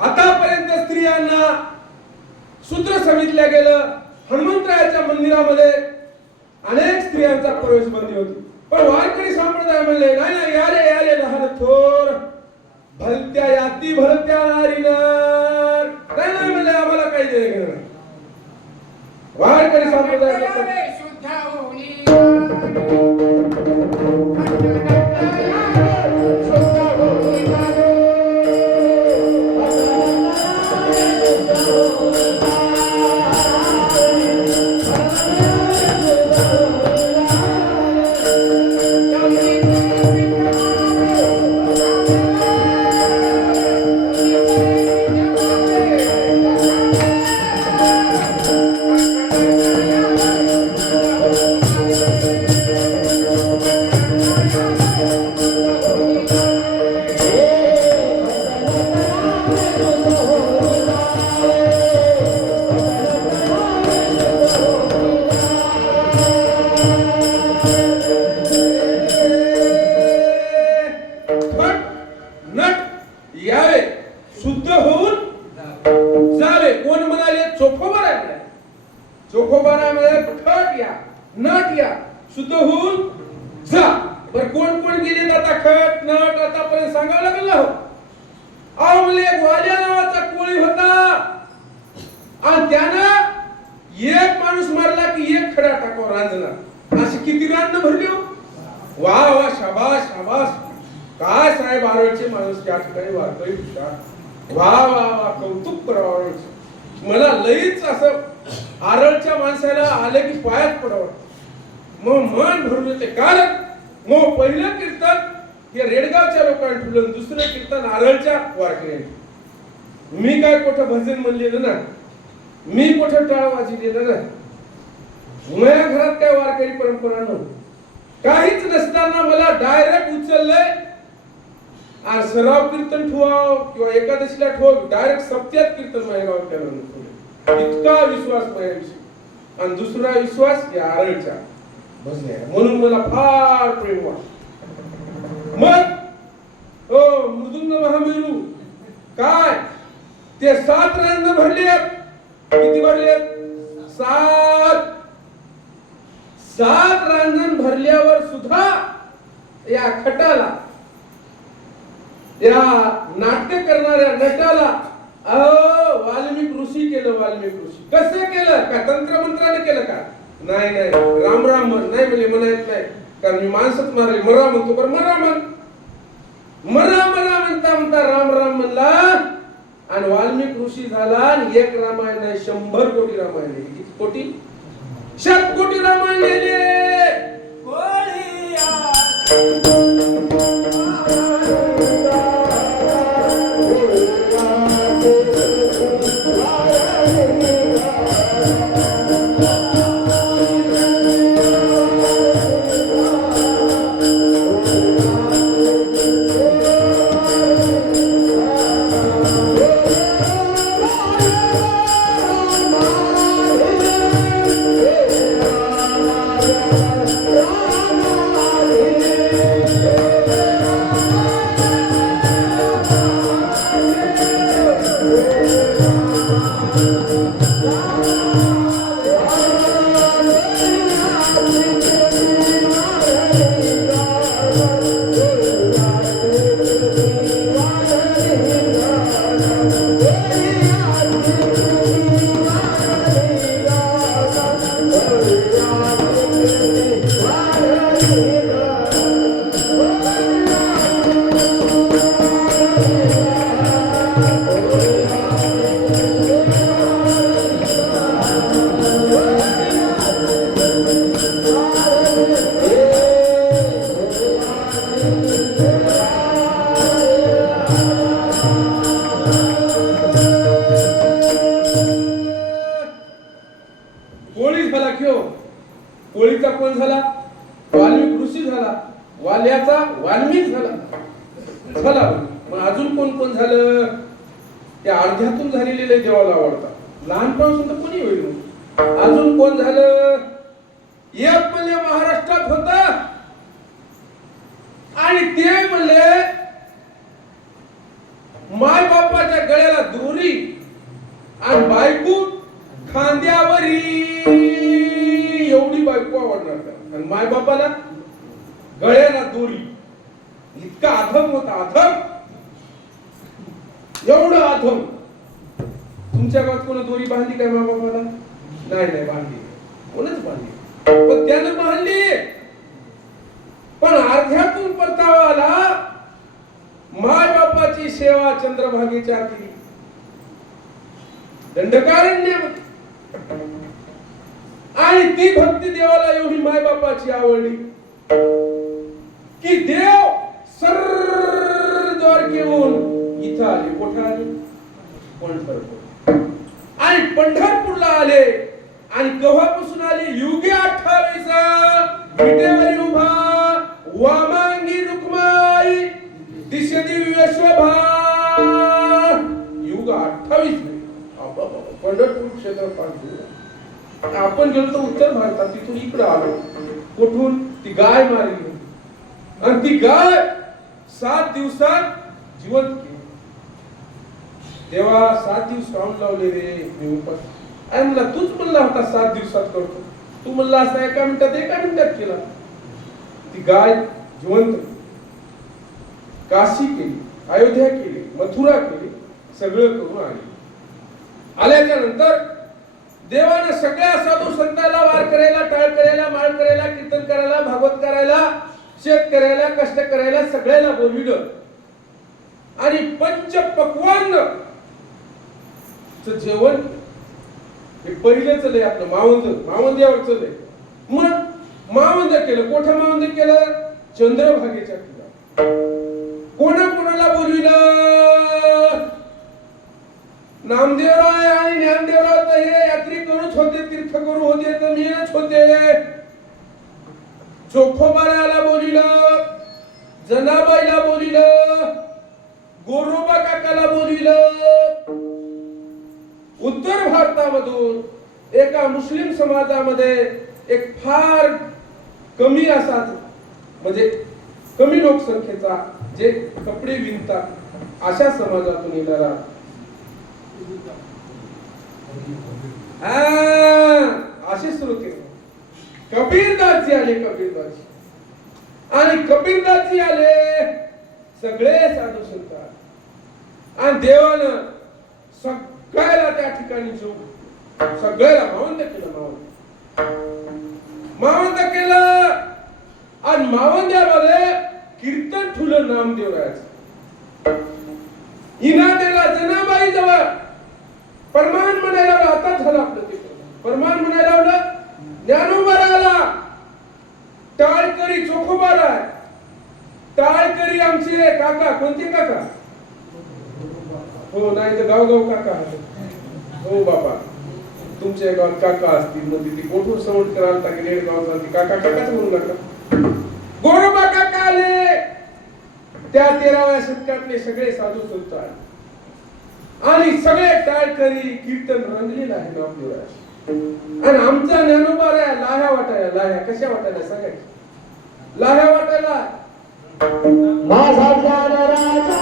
आतापर्यंत स्त्रियांना सूत्र सांगितलं गेलं. हनुमंतरायाच्या मंदिरामध्ये अनेक स्त्रियांचा प्रवेश बंदी होती, पण वारकरी संप्रदाय म्हणले नाही नाही, याले याले लहान थोर भलत्या याती भलत्या नारीनार नाही नाही म्हणले, आम्हाला काही देणे घेणं नाही. वारकरी संप्रदाय शुद्ध होली यावे शुद्ध होऊन जावे. कोण म्हणाले? चोखोबा आहे. चोखोबा नाही म्हणाले, खट या नट या शुद्ध होऊन जा. बर कोण कोण गेले आता खट नट आतापर्यंत सांगावं लागेल ना. अहो म्हणले ग्वालिया नावाचा कोळी होता आणि त्यानं एक माणूस मारला की एक खडा टाकाव रांजला. अशी किती रांजणं भरली हो. वा वा शाबास शाबास. काय साहेब आरळचे माणूस त्या ठिकाणी वारकरी हुशार. वा वा वा कौतुक करावं. मला लईच असं आरळच्या माणसाला आले की पायात पडावं, मग मन भरून येते. कारण मग पहिलं कीर्तन हे रेडगावच्या लोकांनी ठेवलं, दुसरं कीर्तन आरळच्या वारकऱ्यांनी. मी काय कुठं भजन म्हणलेलं ना, मी कुठं टाळ वाजलेलं ना. माझ्या घरात काय वारकरी परंपरा नव्हती, काहीच नसताना मला डायरेक्ट उचललंय आणि सराव कीर्तन ठेवाव किंवा एकादशीला ठेवाव, डायरेक्ट सप्त्यात कीर्तन माझ्या गावात केलं. इतका विश्वास माझ्याविषयी. आणि दुसरा विश्वास या आरळच्या भजने, म्हणून मला फार प्रेम वाटत. मग हो मृदुंग महामेरू काय ते 7 रांजण भरली आहेत. किती भरली आहेत? 7 रांजण भरल्यावर सुद्धा या खटाला, या नाट्य करणाऱ्या नटाला वाल्मिक ऋषी केलं. वाल्मिक ऋषी कसं केलं? का तंत्रमंत्राने केलं का? नाही नाही, राम राम म्हण नाही म्हणजे म्हणायच नाही, कारण मी माणसंच मारले. मरा म्हणतो बरं, मरा म्हण. मरा मरा म्हणता म्हणता राम राम म्हणला आणि वाल्मिक ऋषी झाला. आणि एक रामायण नाही, 100 कोटी रामायण लिहिली. किती कोटी? 100 कोटी रामायण लिहिले. वाल्याचा वाल्मिक झाला झाला. मग अजून कोण कोण झालं? त्या अर्ध्यातून झालेले देवाला आवडतात. लहानपणापासून तर कोणी होईल. अजून कोण झालं? एक म्हणले महाराष्ट्रात होता आणि ते म्हणले माय बापाच्या गळ्याला दोरी आणि बायको खांद्यावरी. एवढी बायको आवडणार का? आणि माय बापाला गळ्याला दोरी. इतका अधम होता, अधम, एवढं अधम. तुमच्या गावात कोण दोरी बांधली काय माय बापाला? नाही बांधली. कोणच बांधली? पण त्यानं बांधली. पण अर्ध्यातून परतावा आला. माय बापाची सेवा चंद्रभागेच्या केली, दंडकारण्य. आणि ती भक्ती देवाला एवढी माय बापाची आवडली की देव सरद्वार घेऊन इथं आले. कुठं आले? पंढरपूर. आणि पंढरपूरला आले. आणि केव्हापासून आले? युगे 28 विटेवरी उभा वामांगी रुक्माई दिशे दिव्य शोभा. युग 28 पंढरपूर क्षेत्र पाहतो. आपण गेलो तर उत्तर भारतात, तिथून इकडे आलो. कुठून? ती गाय मारली आणि ती गाय 7 दिवसात जिवंत केली. देवा 7 दिवस राहून लावले रे मी उपास. अरे मला तूच म्हणला होता 7 दिवसात करतो. तू म्हणला असता 1 मिनिटात केला. ती गाय जिवंत. काशी केली, अयोध्या केली, मथुरा केली, सगळं करून आली. आल्याच्या नंतर देवाने सगळ्या साधू संतांना वार करायला, टाळ करायला, माळ करायला, कीर्तन करायला, भागवत करायला, शेत करायला, कष्ट करायला सगळ्यांना बोलविलं. आणि पंचपक्वान्न जेवण हे पहिलं चलय आपलं मावंद्यावर चलय. मग मावंद केलं. कोठं मावंद केलं? चंद्रभागेच्या किनारी. कोणाला बोलविलं? नामदेवराय आणि ज्ञानदेवराय तर हे यात्रेकरूच होते, तीर्थकरू होते, तर मीच होते. चोखोबाराला बोलविलं, जनाबाईला बोलविलं, गोरोबा काकाला बोलविलं. उत्तर भारतामधून एका मुस्लिम समाजामध्ये एक फार कमी असा, म्हणजे कमी लोकसंख्येचा, जे कपडे विणतात अशा समाजातून येणारा असे सुरू केले. कबीरदासजी आले. कबीरदासजी आणि कबीरदासजी आले. सगळे साधू संत आणि देवानं सगळ्याला त्या ठिकाणी जेवू, सगळ्याला मावंद केलं. मावंद केलं. आणि मावंद्यामध्ये कीर्तन ठुलं नामदेवरायाचं. इनादेला जनाबाई जवळ परमान म्हणायला आता झालं आपलं ते. परमान म्हणायला लावलं. ज्ञानोबाराला टाळकरी चोखोबारा. टाळकरी आमचे काका. कोणते काका? हो, नाही तर गाव काका. हो बाबा, तुमच्या गावात काका असतील म्हणजे ती कोठूर सवड करायला टाकले गावात काका काकाच म्हणू नका. गोरोबा काका आले. त्या 13व्या शतकातले सगळे साधू संत आले आणि सगळे टाळकरी कीर्तन रंगलेलं आहे नामदेवराज. आणि आमचा ज्ञानोबा लाह्या वाटायला. लाह्या कशा वाटायला सांगायचं? लाह्या वाटायला माझा ज्ञानराजा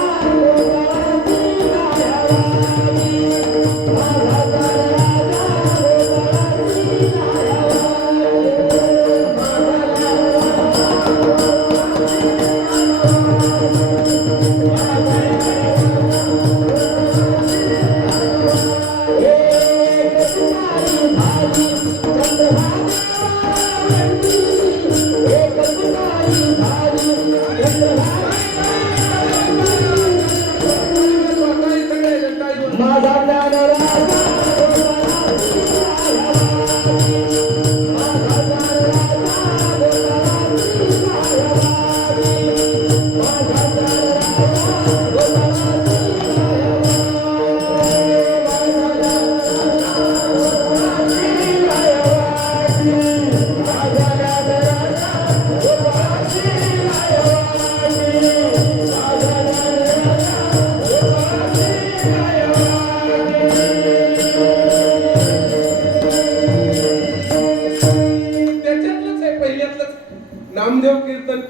Jai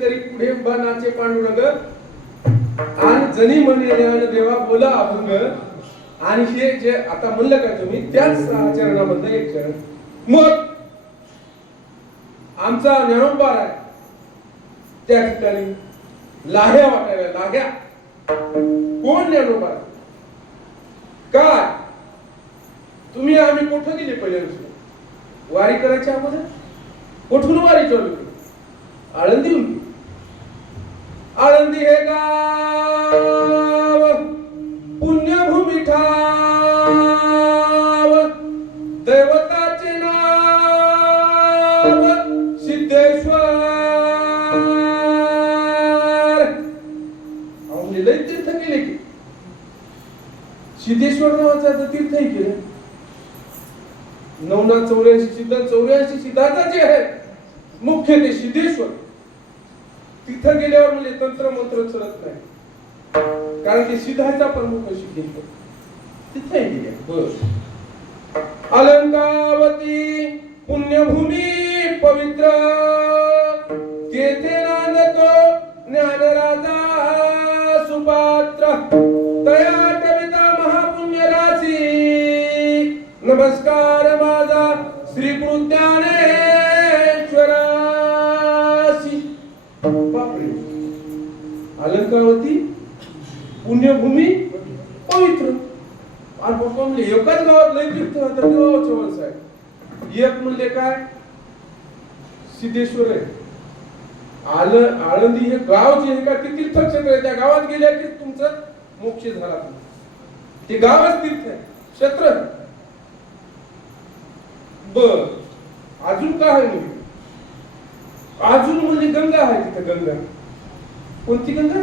करी पुढे उभा नाचे पांडुरंग आणि जणी म्हणे देवा बोला अभंग. आणि हे जे आता म्हणलं का तुम्ही त्याच चरणामधलं एक चरण. मग आमचा ज्ञानोबार आहे त्या ठिकाणी लाह्या वाटायला लाह्या. कोण ज्ञानोबार काय तुम्ही आम्ही कुठं गेले पहिल्या दिवशी वारी करायच्या अगोदर कुठून वारी चालू केली? आळंदीहून. आळंदी हे गाव पुण्यभूमी ठाव दैवताचे नाव सिद्धेश्वर. लय तीर्थ केले की सिद्धेश्वर नावाचा तीर्थही केलं. 984 सिद्ध 84 सिद्धाचा जे आहे मुख्य ते सिद्धेश्वर. तिथं गेल्यावर म्हणजे तंत्र मंत्र चलत नाही कारण ते सिद्धाचा प्रमुख सिद्धेश्वर तिथे गेले. बर. अलंकावती पुण्यभूमी पवित्र तेथे नांदतो ज्ञानराजा सुपात्र. तया कविता महापुण्य राशी नमस्कार माझा श्री ज्ञानेश्वरासी. बापरे. अलंकावती पुण्यभूमी पवित्र. आणि बाबा म्हणले एकाच गावात लय तीर्थ होतं देवाचं वंश आहे. एक म्हणले काय सिद्धेश्वर आहे. आळंदी हे गाव जे आहे का ते तीर्थक्षेत्र आहे. त्या गावात गेल्या की तुमचं मोक्ष झाला. ते गावच तीर्थ आहे क्षेत्र. बर. अजून काय आहे म्हणजे अजून म्हणजे गंगा आहे तिथे. गंगा कोणती गंगा?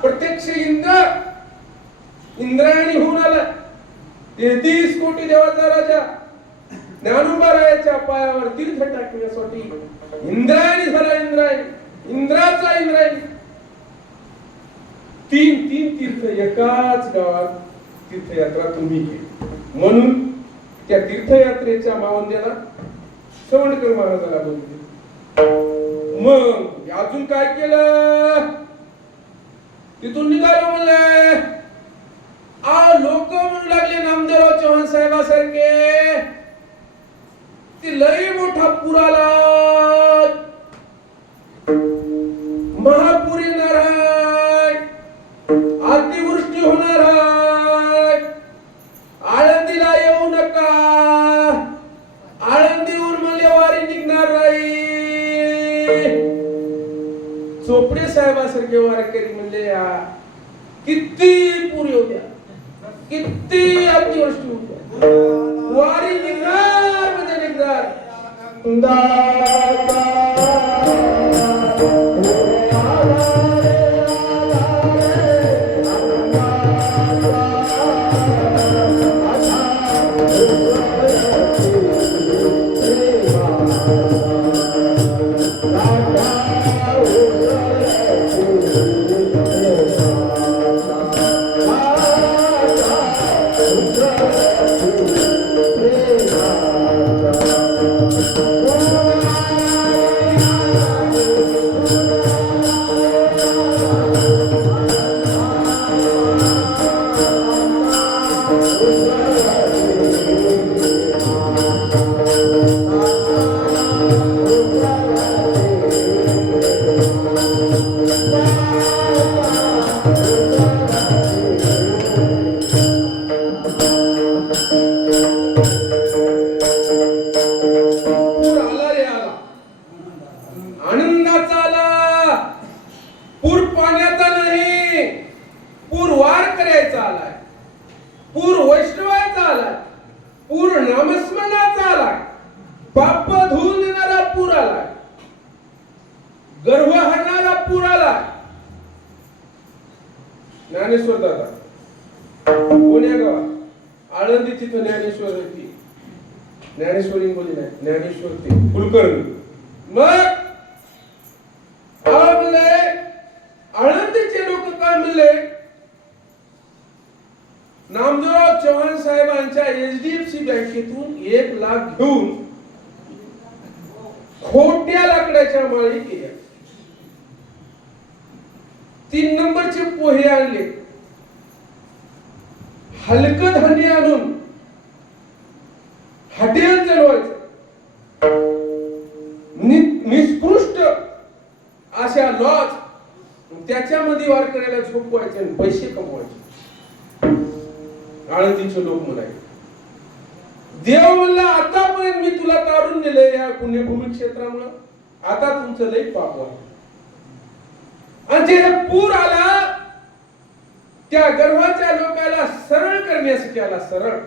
प्रत्यक्ष इंद्रायणी होऊन आला. 33 कोटी देवाचा राजा ज्ञानोबारायाच्या पायावर तीर्थ टाकण्यासाठी इंद्रायणी झाला. इंद्राचा इंद्रायणी. तीन तीर्थ एकाच गावात तीर्थयात्रा तुम्ही केली. म्हणून त्या तीर्थयात्रेच्या मावंद्याला सवंडकर महाराजाला बोलले. मग अजून काय केलं? तिथून निघालो म्हणले. लोक म्हणू लागले नामदेवराव चव्हाण साहेबासारखे ते लय मोठा पूर आला, महापूर येणार आहे, अतिवृष्टी होणार आहे, आळंदीला येऊ नका, आळंदीहून मला वारी निघणार नाही. चोपडे साहेबासारखे वारकरी म्हणले किती पूर येऊ द्या, किती अतिवृष्टी होऊ द्या, वारी निघणार म्हणजे निघणार. ज्ञानेश्वर दादा कोण्या गावात? आळंदी. तिथं ज्ञानेश्वर होती. ज्ञानेश्वरी बोली नाही, ज्ञानेश्वर ते कुलकर्णी. मग म्हणले आळंदीचे लोक काय म्हणले, नामदेवराव चव्हाण साहेबांच्या HDFC बँकेतून 1 लाख घेऊन छोट्या लाकडाच्या माळी केल्या. 3 नंबरचे पोहे आणले. हलकं धान्य आणून हॉटेल चालवायचं. निष्कृष्ट अशा लॉज त्याच्यामध्ये वारकऱ्याला झोपवायचे आणि पैसे कमवायचे. आळंदीचे लोक म्हणाले, देव म्हणला आतापर्यंत मी तुला तारून नेलंय या पुण्यभूमी क्षेत्रामुळे, आता तुमचं लई पाप आहे. आणि जे पूर आला त्या गर्भाच्या लोकांना सरळ करण्यासाठी आला. सरळ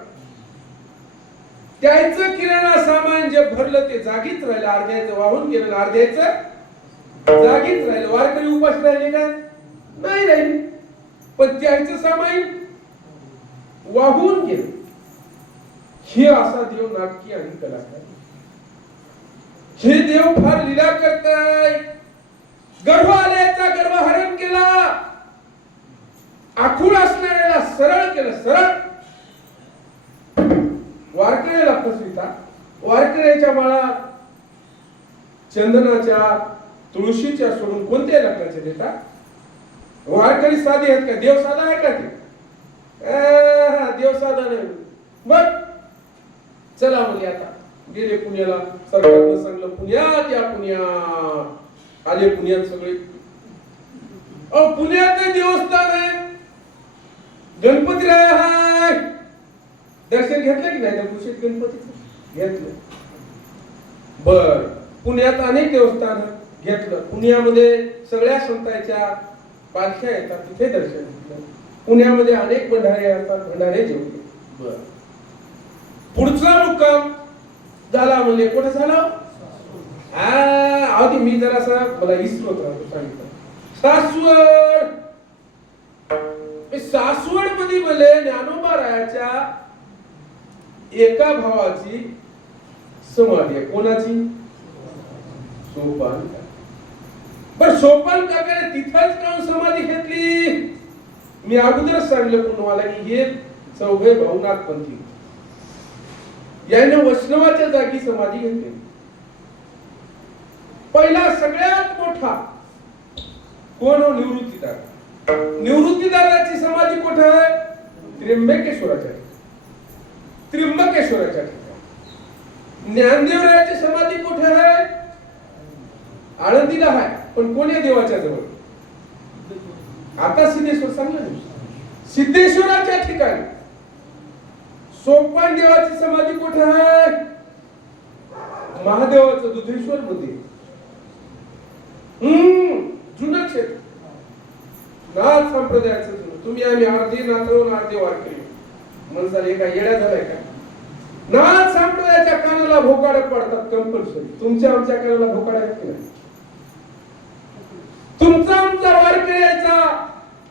त्याचं किराणा सामान जे भरलं ते जागीच राहिलं. अर्ध्याचं वाहून गेलं, अर्ध्याचं जागीच राहिलं. वारकरी उपास राहिले का? नाही राहिले. पण त्याचं सामान वाहून गेलं. हे असा देव नाटकी आणि कलाकार. हे देव फार लीला करताय. गर्भ आल्याचा गर्भहरण केला. आखूड असणाऱ्याला सरळ केलं. सरळ वारकऱ्याला फसविता. वारकऱ्याच्या माळा चंदनाच्या तुळशीच्या सोडून कोणत्या लाकडाच्या देता? वारकरी साधे आहेत का? देव साधा आहे का ते? देव साधा नाही. बघ चला म्हणजे आता गेले पुण्याला. सरकारनं सांगलं पुण्यात या. पुण्यात आले. पुण्यात सगळे पुण्यात देवस्थान आहे. गणपतीराय हाय. दर्शन घेतलं की नाही? दगडूशेठ गणपतीचं घेतलं. बर पुण्यात अनेक देवस्थान घेतलं. पुण्यामध्ये सगळ्या संतांच्या पालख्या येतात, तिथे दर्शन घेतलं. पुण्यामध्ये अनेक भंडारे असतात, भंडारे जेवले. बर पुढचा मुक्काम झाला म्हणजे कुठे झाला? अगदी मी जरासा मला इसरोत राहतो सांगितलं. सासवड. सासवड मध्ये म्हणले ज्ञानोबा रायाच्या एका भावाची समाधी आहे. कोणाची? सोपान. पण सोपान काकाने तिथंच काऊन समाधी घेतली? मी अगोदरच सांगितलं तुम्हाला की हे चौघे भाऊ नागपंथी. याने वैष्णवाच्या जागी समाधी घेतली. पहिला सगळ्यात मोठा कोण? निवृत्तीदार. निवृत्तीदाराची समाधी कुठे आहे? त्र्यंबकेश्वराच्या. त्र्यंबकेश्वराच्या ठिकाणी. ज्ञानदेवरायाची समाधी कुठे आहे? आळंदीला आहे. पण कोण्या देवाच्या जवळ? आता सिद्धेश्वर सांगलं. सिद्धेश्वराच्या ठिकाणी. सोपान देवाची समाधी कुठे आहे? महादेवाचं दुधेश्वर मध्ये. जुनं क्षेत्र. नाथ संप्रदायाचं जुनं. तुम्ही आम्ही अर्धे नाथवून अर्धे वारकरी म्हणसाल एका येड्या झालाय का? नाथ संप्रदायाच्या कानाला भोकाड पडतात कंपल्सरी. तुमच्या आमच्या कानाला भोकाड आहेत की नाही? तुमचा आमचा वारकऱ्याचा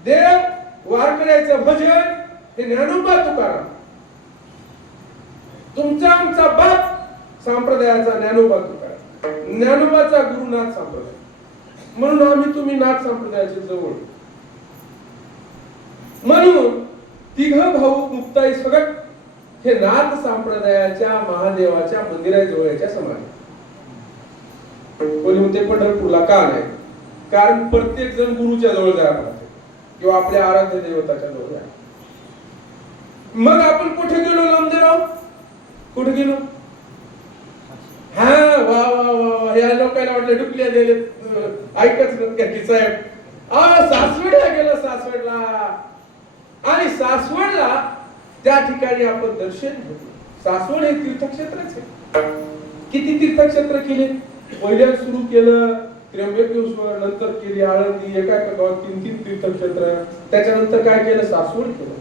देव, वारकऱ्याचं भजन हे ज्ञानोबा तुकाराम. तुमचा आमचा बाप संप्रदायाचा ज्ञानोबा तुकाराम. ज्ञानोबाचा गुरुनाथ संप्रदाय. म्हणून आम्ही तुम्ही नाथ संप्रदायाच्या जवळ. म्हणून तिघ भाऊ मुक्ताई सगट हे नाथ संप्रदायाच्या महादेवाच्या मंदिराजवळच्या समाधी. कोणी म्हणते पंढरपूरला का नाही? कारण प्रत्येक जण गुरुच्या जवळ जायला पाहिजे किंवा आपल्या आराध्य देवताच्या जवळ जायला. मग आपण कुठे गेलो? नामदेवराव कुठे गेलो? हा वा वा वा. या लोकांना वाटलं डुकल्या दिले ऐकच नव्हती साहेब. सासवडला गेलो. सासवडला. आणि सासवडला त्या ठिकाणी आपण दर्शन घेतलं. सासवड हे तीर्थक्षेत्रच आहे. किती तीर्थक्षेत्र केले? पहिल्या सुरू केलं त्र्यंबकेश्वर, नंतर केली आळंदी. एका एका गावात 3-3 तीर्थक्षेत्र. त्याच्यानंतर काय केलं? सासवड केलं.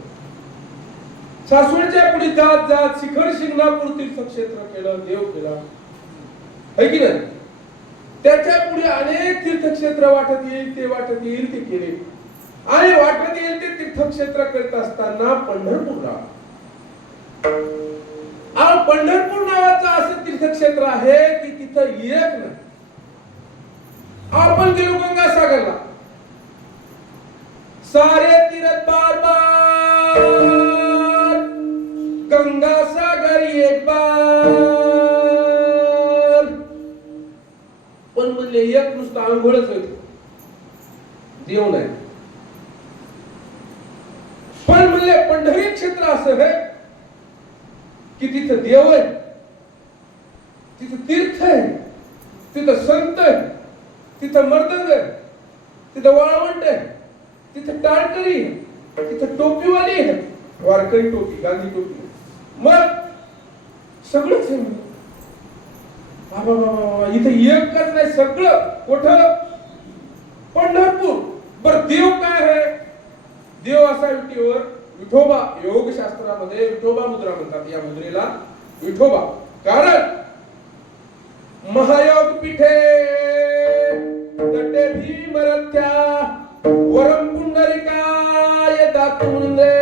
सासवडच्या पुढे जात जात शिखर शिंगणापूर तीर्थक्षेत्र केलं. देव केला है की नाही? त्याच्या पुढे अनेक तीर्थक्षेत्र वाटत येईल ते वाटत येईल ते केले. आणि वाटत येईल ते तीर्थक्षेत्र करत असताना पंढरपूरला. पंढरपूर नावाचं असं तीर्थक्षेत्र आहे की तिथं एक नाही. आपण गेलो गंगासागरला. सारे तीर्थ बार बार, गंगासागर एक बार. पण म्हणले एक नुसतं आंघोळच होईल, देव नाही. पण म्हणले पंढरी क्षेत्र असं आहे की तिथं देव आहे, तिथं तीर्थ आहे, तिथं संत आहे, तिथं मर्दंग आहे, तिथं वाळवंट आहे, तिथं टाळकरी आहे, तिथं टोपीवाली आहे, वारकरी टोपी, गांधी टोपी, मग सगळंच आहे. बाबा बाबा इथं एकच नाही, सगळं कुठं? पंढरपूर. बर देव काय आहे? देव असा विटीवर विठोबा. योगशास्त्रामध्ये विठोबा मुद्रा म्हणतात या मुद्रेला, विठोबा. कारण महायोग पीठे तटे भीमरथ्या वरम पुंडरिकाय दातुंदे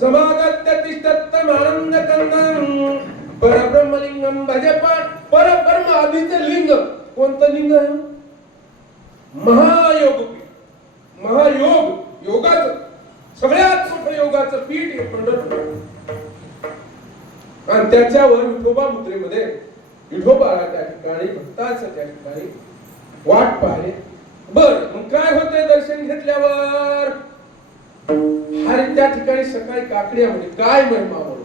समागत्य तिष्ठत्तम आनंद कंदम परब्रह्मलिंगम भजपाठ. परब्रह्म आधीचं लिंग कोणतं लिंग आहे? महायोग पीठ. महायोग, योगाचं सगळ्यात मोठं योगाचं पीठ हे पंढरपूर. आणि त्याच्यावर विठोबा मुद्रेमध्ये विठोबाला त्या ठिकाणी भक्ताचं त्या ठिकाणी वाट पाहिले. बर मग काय होतंय दर्शन घेतल्यावर? हरी त्या ठिकाणी सकाळी काकड्या म्हणजे काय महिमा वर्णू,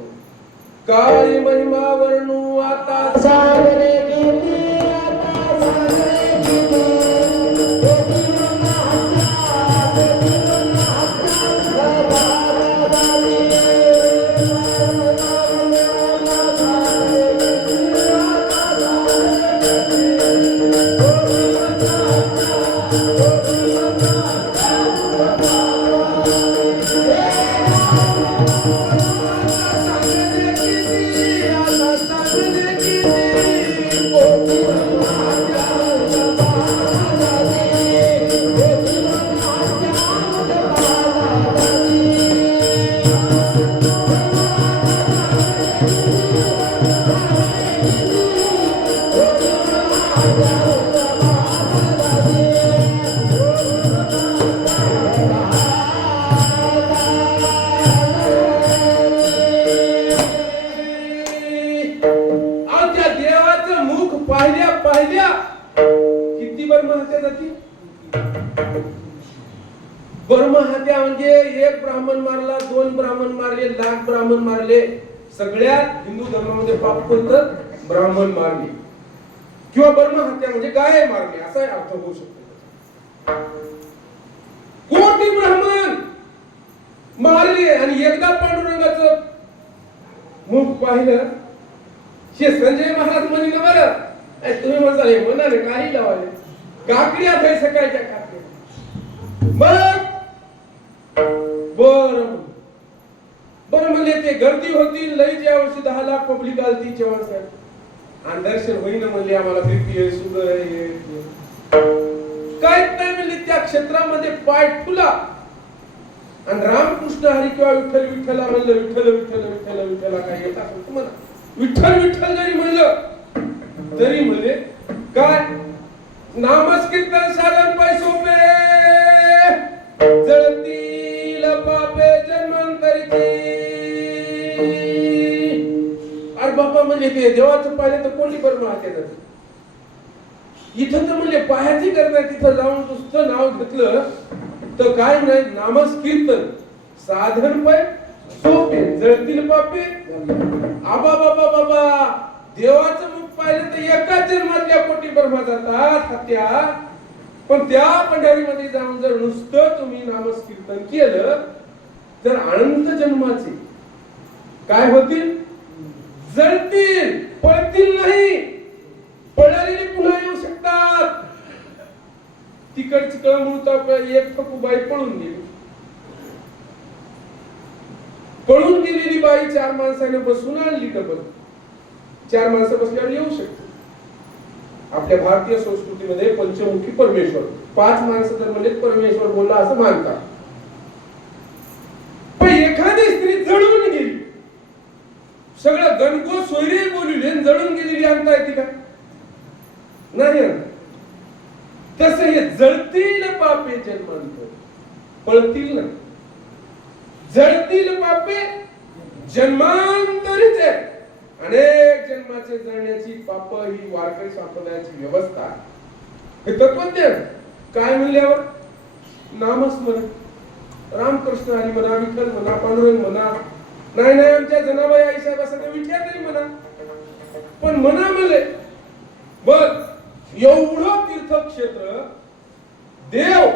काय महिमा वर्णू आता सागरे गेली, आता सागरे गेली. ब्रह्महत्या म्हणजे एक ब्राह्मण मारला, दोन ब्राह्मण मारले, लाख ब्राह्मण मारले. सगळ्यात हिंदू धर्मामध्ये पाप कोणतं? ब्राह्मण मारले किंवा ब्रह्महत्या म्हणजे गाय मारली असा अर्थ होऊ शकतो. कोटी ब्राह्मण मारले आणि एकदा पांडुरंगाचं मुख पाहिलं. हे संजय महाराज म्हणले बरं तुम्ही म्हणता हे म्हणाले काही लावाले काकड्या काही सकाळच्या काकड्या. मग बर म्हणले ते गर्दी होती लई, ज्या वर्षी 10 लाख पब्लिक आलती जेवण आणि दर्शन होईना म्हणले आम्हाला बीपी आहे, शुगर आहे, काय नाही म्हणले. त्या क्षेत्रामध्ये पाय ठुला आणि रामकृष्ण हरी किंवा विठ्ठल विठ्ठला म्हणलं. विठ्ठल विठ्ठल विठ्ठल विठ्ठला काय येत असं तुम्हाला? विठ्ठल विठ्ठल जरी म्हणलं तरी म्हणले काय नामस्कीर्तन साधन पाय सोपे जळतील पापे जन्मांतरीची. अरे बापा म्हणजे ते देवाचं पाहिलं तर कोणी परमात्या जाते. इथं तर म्हणजे पायाची गरज नाही, तिथं जाऊन नुसतं नाव घेतलं तर काय नाही. नामस्कीर्तन साधन पाय सोपे जळतील पापे. आबा बाबा बाबा देवाचं मुख पाहिलं तर एका जन्मातल्या कोटी ब्रह्मा जातात हत्या. पण त्या पंढरीमध्ये जाऊन जर नुसतं तुम्ही नामस्कीर्तन केलं तर अनंत जन्माचे काय होतील? जळतील, पळतील नाही. पळालेले पुन्हा येऊ शकतात. तिकडची कळमूळ एक ठकूबाई पळून गेली. पळून गेलेली बाई 4 माणसाने बसून आणली डबल. 4 माणसं बसल्यावर येऊ शकते. आपल्या भारतीय संस्कृतीमध्ये पंचमुखी परमेश्वर 5 माणसं जर म्हणजे परमेश्वर बोलला असं मानतात. पण एखादी स्त्री जळून गेली, सगळं गणगो सोयरे बोलले जळून गेलेली आणता येते का? नाही. तसं हे जळतील पापे जन्मांतर पळतील ना. जळतील पापे जन्मांतरीच आहे अनेक जन्माचे जळण्याची पाप ही वारकरी संप्रदायाची व्यवस्था. हे तत्वज्ञान काय म्हणल्यावर नामस्मरण, रामकृष्ण हरी म्हणा, विठ्ठल म्हणा, पांडुरंग म्हणा, नाही आमच्या जनाबाई आई साहेब असं विचार नाही म्हणा, पण म्हणा म्हणले. बर एवढं तीर्थक्षेत्र देव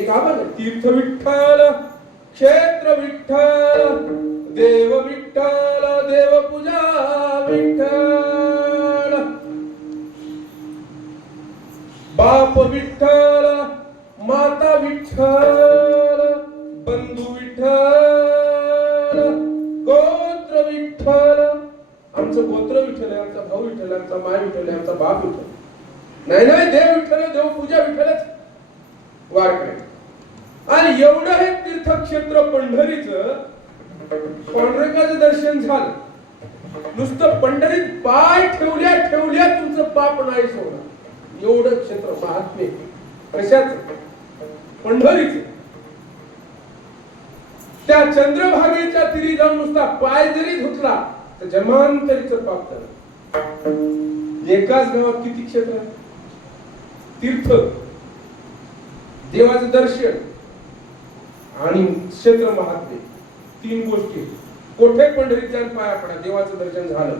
एक आभार तीर्थ विठ्ठल, क्षेत्र विठ्ठल, देव विठ्ठल, देव पूजा विठ्ठल, बाप विठ्ठल, माता विठ्ठल, बंधू विठ्ठल, गोत्र विठ्ठल. आमचं गोत्र विठ्ठल आहे, आमचा भाऊ विठ्ठल, आमचा माय विठ्ठल, आमचा बाप विठ्ठल. नाही देव विठ्ठल, देव पूजा विठ्ठलच वारकरी. आणि एवढं हे तीर्थक्षेत्र पंढरीचं पांडुरंगाचं दर्शन झालं. नुसतं पंढरीत पाय ठेवल्या ठेवल्या तुमचं पाप नाही सोडणार. एवढं क्षेत्र महात्म्य कशाच पंढरीचं. त्या चंद्रभागेच्या तीरी जाऊन नुसता पाय जरी धुतला तर जन्मांतरीचं पाप झालं. एकाच गावात किती क्षेत्र आहे. तीर्थ, देवाचं दर्शन आणि क्षेत्र महात्म्य, तीन गोष्टी. कोठे पंढरीत जाऊन पाया पडा, देवाचं दर्शन झालं.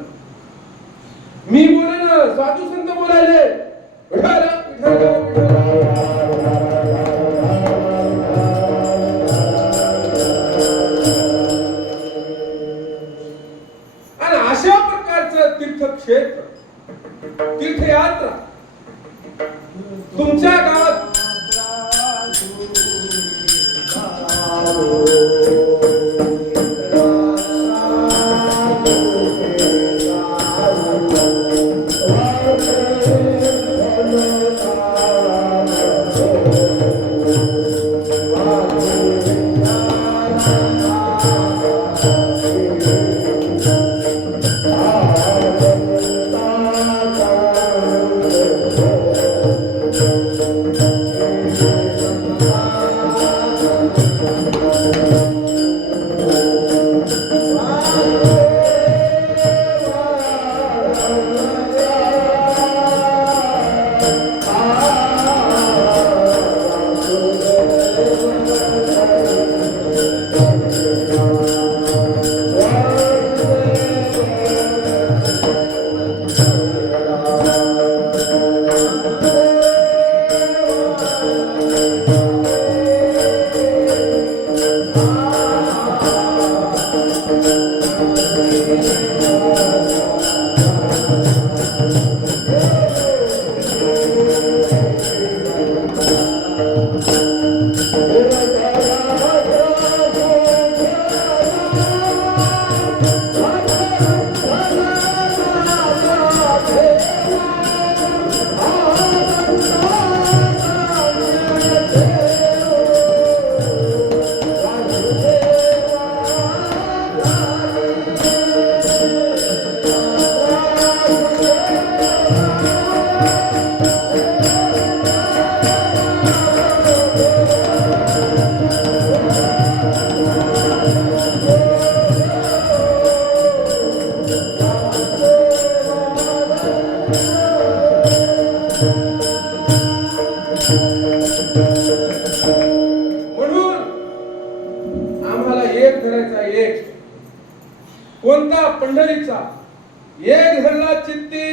मी बोले ना, साधू संत बोलायले विठ्ठल विठ्ठल आणि अशा प्रकारचं तीर्थक्षेत्र, तीर्थयात्रा तुमच्या गावात कोणता पंढरीचा एक धरला चित्ती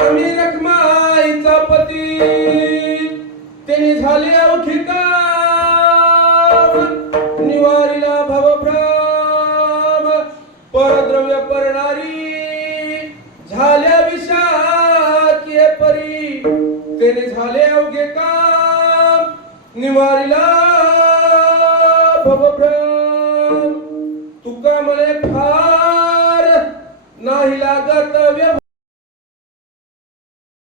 आम्ही रखमाईचा पती त्याने झाले अवठिका निवारीला भवभ्राम परद्रव्य परणारी झाल्या विषाकीय परी त्याने झाले अवघे काम निवारीला भवभ्राम तुका मले फार नाही लागत व्यवहार